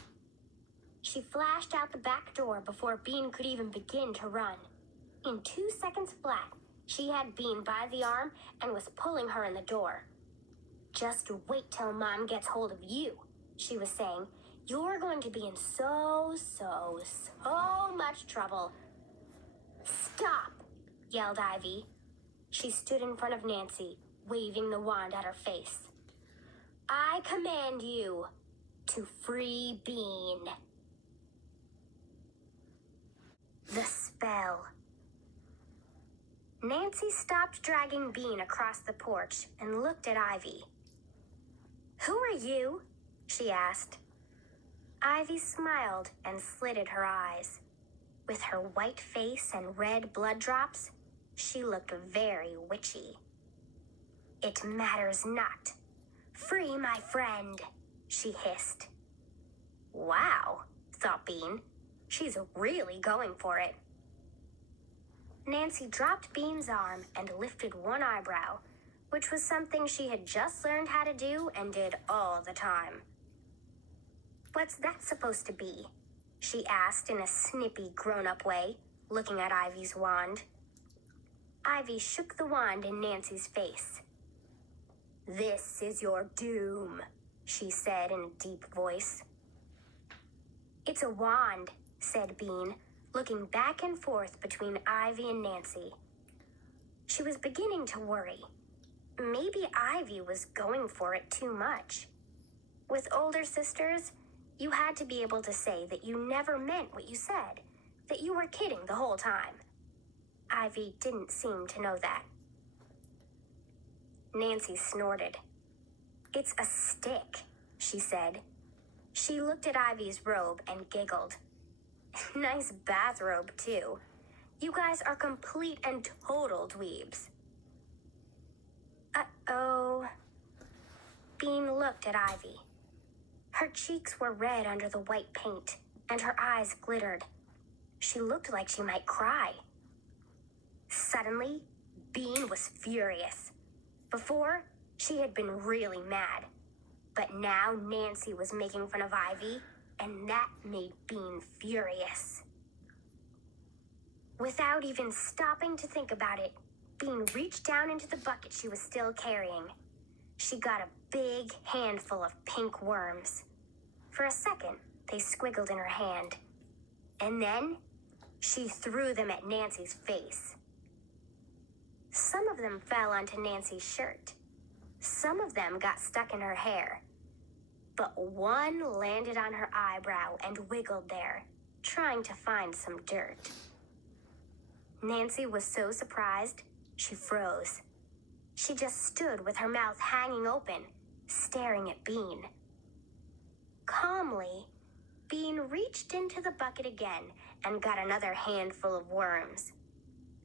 She flashed out the back door before Bean could even begin to run. In 2 seconds flat, she had Bean by the arm and was pulling her in the door. Just wait till Mom gets hold of you, she was saying. You're going to be in so much trouble. Stop, yelled Ivy. She stood in front of Nancy, waving the wand at her face. I command you to free Bean. The spell. Nancy stopped dragging Bean across the porch and looked at Ivy. Who are you? She asked. Ivy smiled and slitted her eyes. With her white face and red blood drops, she looked very witchy. It matters not. Free my friend, she hissed. Wow, thought Bean. She's really going for it. Nancy dropped Bean's arm and lifted one eyebrow, which was something she had just learned how to do and did all the time. "What's that supposed to be?" she asked in a snippy, grown-up way, looking at Ivy's wand. Ivy shook the wand in Nancy's face. "This is your doom," she said in a deep voice. "It's a wand," said Bean, looking back and forth between Ivy and Nancy. She was beginning to worry. Maybe Ivy was going for it too much. With older sisters, you had to be able to say that you never meant what you said, that you were kidding the whole time. Ivy didn't seem to know that. Nancy snorted. "It's a stick," she said. She looked at Ivy's robe and giggled. "Nice bathrobe, too. You guys are complete and total dweebs." Uh-oh. Bean looked at Ivy. Her cheeks were red under the white paint, and her eyes glittered. She looked like she might cry. Suddenly, Bean was furious. Before, she had been really mad. But now Nancy was making fun of Ivy, and that made Bean furious. Without even stopping to think about it, Bean reached down into the bucket she was still carrying. She got a big handful of pink worms. For a second, they squiggled in her hand. And then, she threw them at Nancy's face. Some of them fell onto Nancy's shirt. Some of them got stuck in her hair. But one landed on her eyebrow and wiggled there, trying to find some dirt. Nancy was so surprised, she froze. She just stood with her mouth hanging open, staring at Bean. Calmly, Bean reached into the bucket again and got another handful of worms.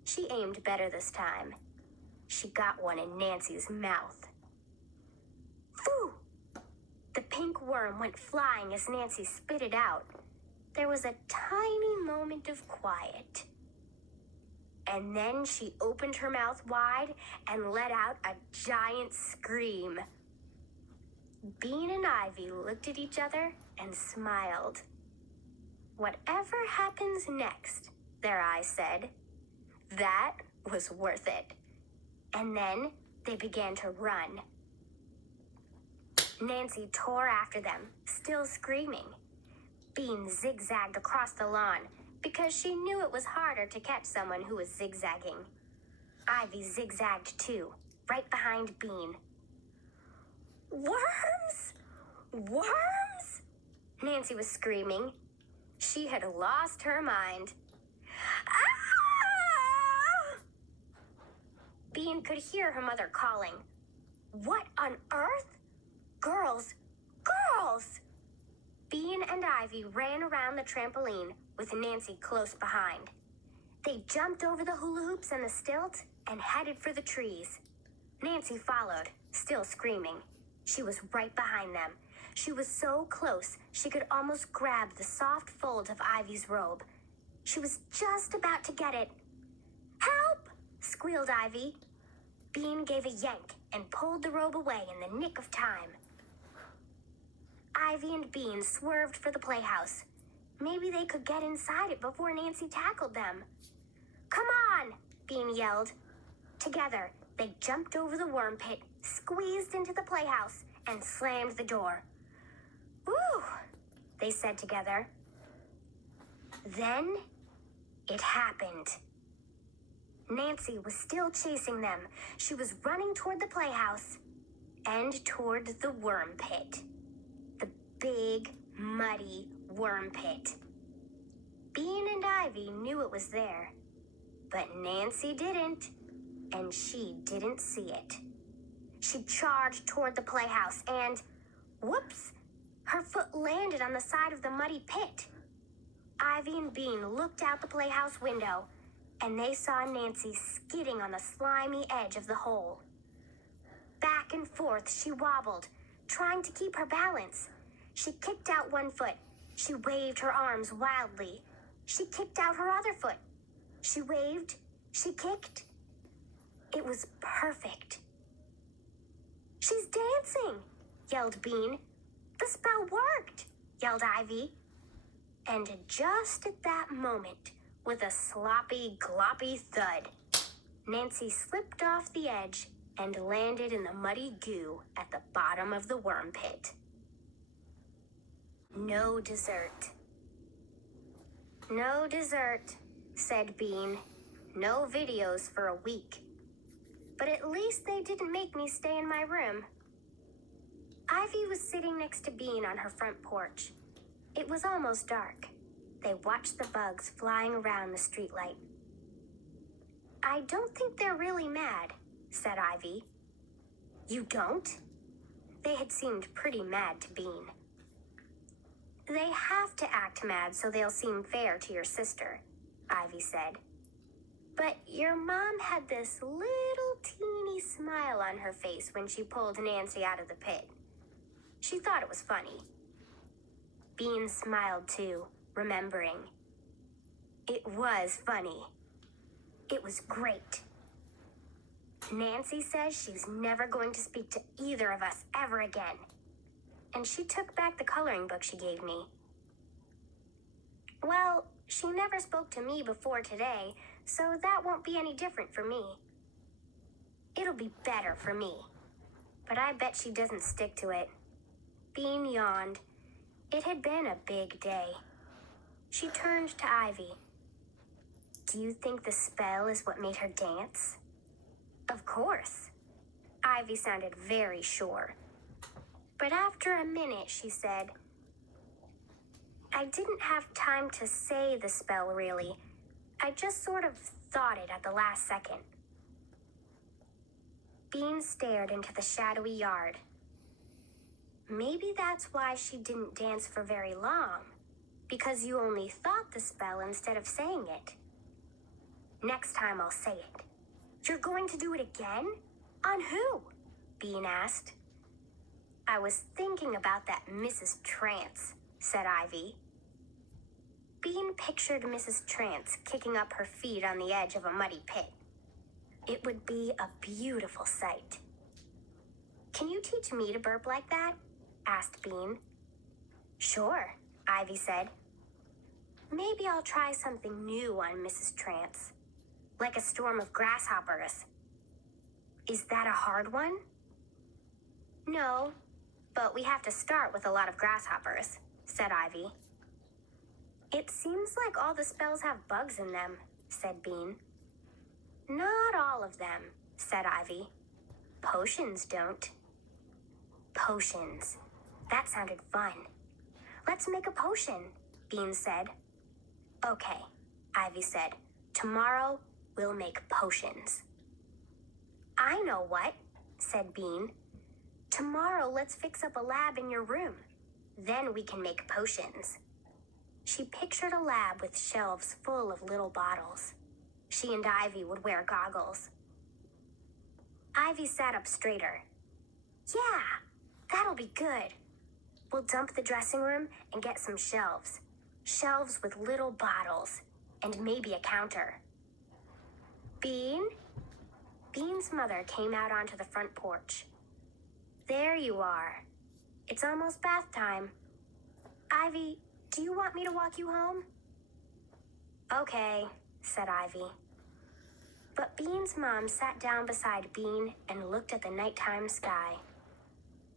She aimed better this time. She got one in Nancy's mouth. Phoo! The pink worm went flying as Nancy spit it out. There was a tiny moment of quiet. And then she opened her mouth wide and let out a giant scream. Bean and Ivy looked at each other and smiled. "Whatever happens next," their eyes said, "that was worth it." And then they began to run. Nancy tore after them, still screaming. Bean zigzagged across the lawn because she knew it was harder to catch someone who was zigzagging. Ivy zigzagged too, right behind Bean. "Worms! Worms!" Nancy was screaming. She had lost her mind. Ah! Bean could hear her mother calling. "What on earth? Girls! Girls!" Bean and Ivy ran around the trampoline with Nancy close behind. They jumped over the hula hoops and the stilt and headed for the trees. Nancy followed, still screaming. She was right behind them. She was so close she could almost grab the soft folds of Ivy's robe. She was just about to get it. "Help!" squealed Ivy. Bean gave a yank and pulled the robe away in the nick of time. Ivy and Bean swerved for the playhouse. Maybe they could get inside it before Nancy tackled them. "Come on!" Bean yelled. Together, they jumped over the worm pit, squeezed into the playhouse, and slammed the door. "Whew!" they said together. Then, it happened. Nancy was still chasing them. She was running toward the playhouse and toward the worm pit. The big, muddy worm pit. Bean and Ivy knew it was there, but Nancy didn't, and she didn't see it. She charged toward the playhouse and, whoops, her foot landed on the side of the muddy pit. Ivy and Bean looked out the playhouse window, and they saw Nancy skidding on the slimy edge of the hole. Back and forth she wobbled, trying to keep her balance. She kicked out one foot She waved her arms wildly. She kicked out her other foot. She waved. She kicked. It was perfect. "She's dancing," yelled Bean. "The spell worked," yelled Ivy. And just at that moment, with a sloppy, gloppy thud, Nancy slipped off the edge and landed in the muddy goo at the bottom of the worm pit. "No dessert." "No dessert," said Bean. "No videos for a week. But at least they didn't make me stay in my room." Ivy was sitting next to Bean on her front porch. It was almost dark. They watched the bugs flying around the streetlight. "I don't think they're really mad," said Ivy. "You don't?" They had seemed pretty mad to Bean. "They have to act mad so they'll seem fair to your sister," Ivy said. "But your mom had this little teeny smile on her face when she pulled Nancy out of the pit. She thought it was funny." Bean smiled too, remembering. It was funny. It was great. "Nancy says she's never going to speak to either of us ever again. And she took back the coloring book she gave me." "Well, she never spoke to me before today, so that won't be any different for me." "It'll be better for me. But I bet she doesn't stick to it." Bean yawned. It had been a big day. She turned to Ivy. "Do you think the spell is what made her dance?" "Of course." Ivy sounded very sure. But after a minute, she said, "I didn't have time to say the spell, really. I just sort of thought it at the last second." Bean stared into the shadowy yard. "Maybe that's why she didn't dance for very long, because you only thought the spell instead of saying it." "Next time I'll say it." "You're going to do it again? On who?" Bean asked. "I was thinking about that Mrs. Trance," said Ivy. Bean pictured Mrs. Trance kicking up her feet on the edge of a muddy pit. It would be a beautiful sight. "Can you teach me to burp like that?" asked Bean. "Sure," Ivy said. "Maybe I'll try something new on Mrs. Trance, like a storm of grasshoppers." "Is that a hard one?" "No, but we have to start with a lot of grasshoppers," said Ivy. "It seems like all the spells have bugs in them," said Bean. "Not all of them," said Ivy. "Potions don't." Potions. That sounded fun. "Let's make a potion," Bean said. "Okay," Ivy said. "Tomorrow we'll make potions." "I know what," said Bean. "Tomorrow let's fix up a lab in your room. Then we can make potions." She pictured a lab with shelves full of little bottles. She and Ivy would wear goggles. Ivy sat up straighter. "Yeah, that'll be good. We'll dump the dressing room and get some shelves. Shelves with little bottles, and maybe a counter." "Bean?" Bean's mother came out onto the front porch. "There you are. It's almost bath time. Ivy, do you want me to walk you home?" "Okay," said Ivy. But Bean's mom sat down beside Bean and looked at the nighttime sky.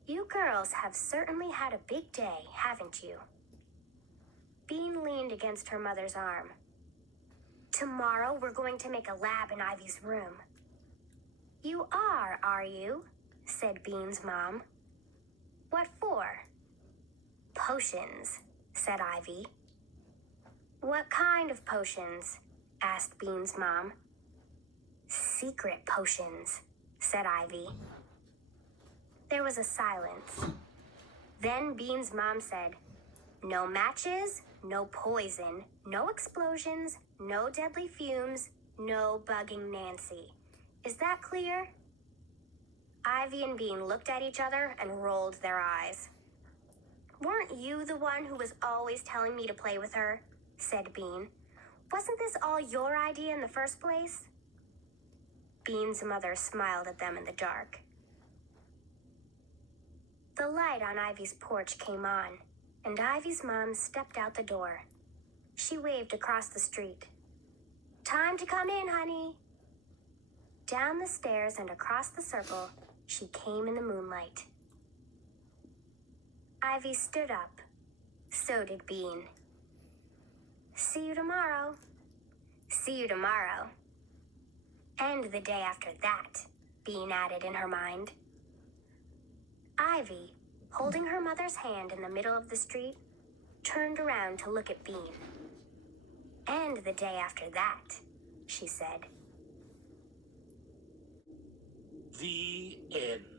"You girls have certainly had a big day, haven't you?" Bean leaned against her mother's arm. "Tomorrow we're going to make a lab in Ivy's room." "You are you?" said Bean's mom. "What for?" "Potions," said Ivy. "What kind of potions?" asked Bean's mom. "Secret potions," said Ivy. There was a silence. Then Bean's mom said, "No matches, no poison, no explosions, no deadly fumes, no bugging Nancy. Is that clear?" Ivy and Bean looked at each other and rolled their eyes. Weren't you the one who was always telling me to play with her? Said Bean. Wasn't this all your idea in the first place? Bean's mother smiled at them in the dark. The light on Ivy's porch came on, and Ivy's mom stepped out the door. She waved across the street. Time to come in, honey. Down the stairs and across the circle, she came in the moonlight. Ivy stood up. So did Bean. See you tomorrow. See you tomorrow. And the day after that, Bean added in her mind. Ivy, holding her mother's hand in the middle of the street, turned around to look at Bean. And the day after that, she said. The end.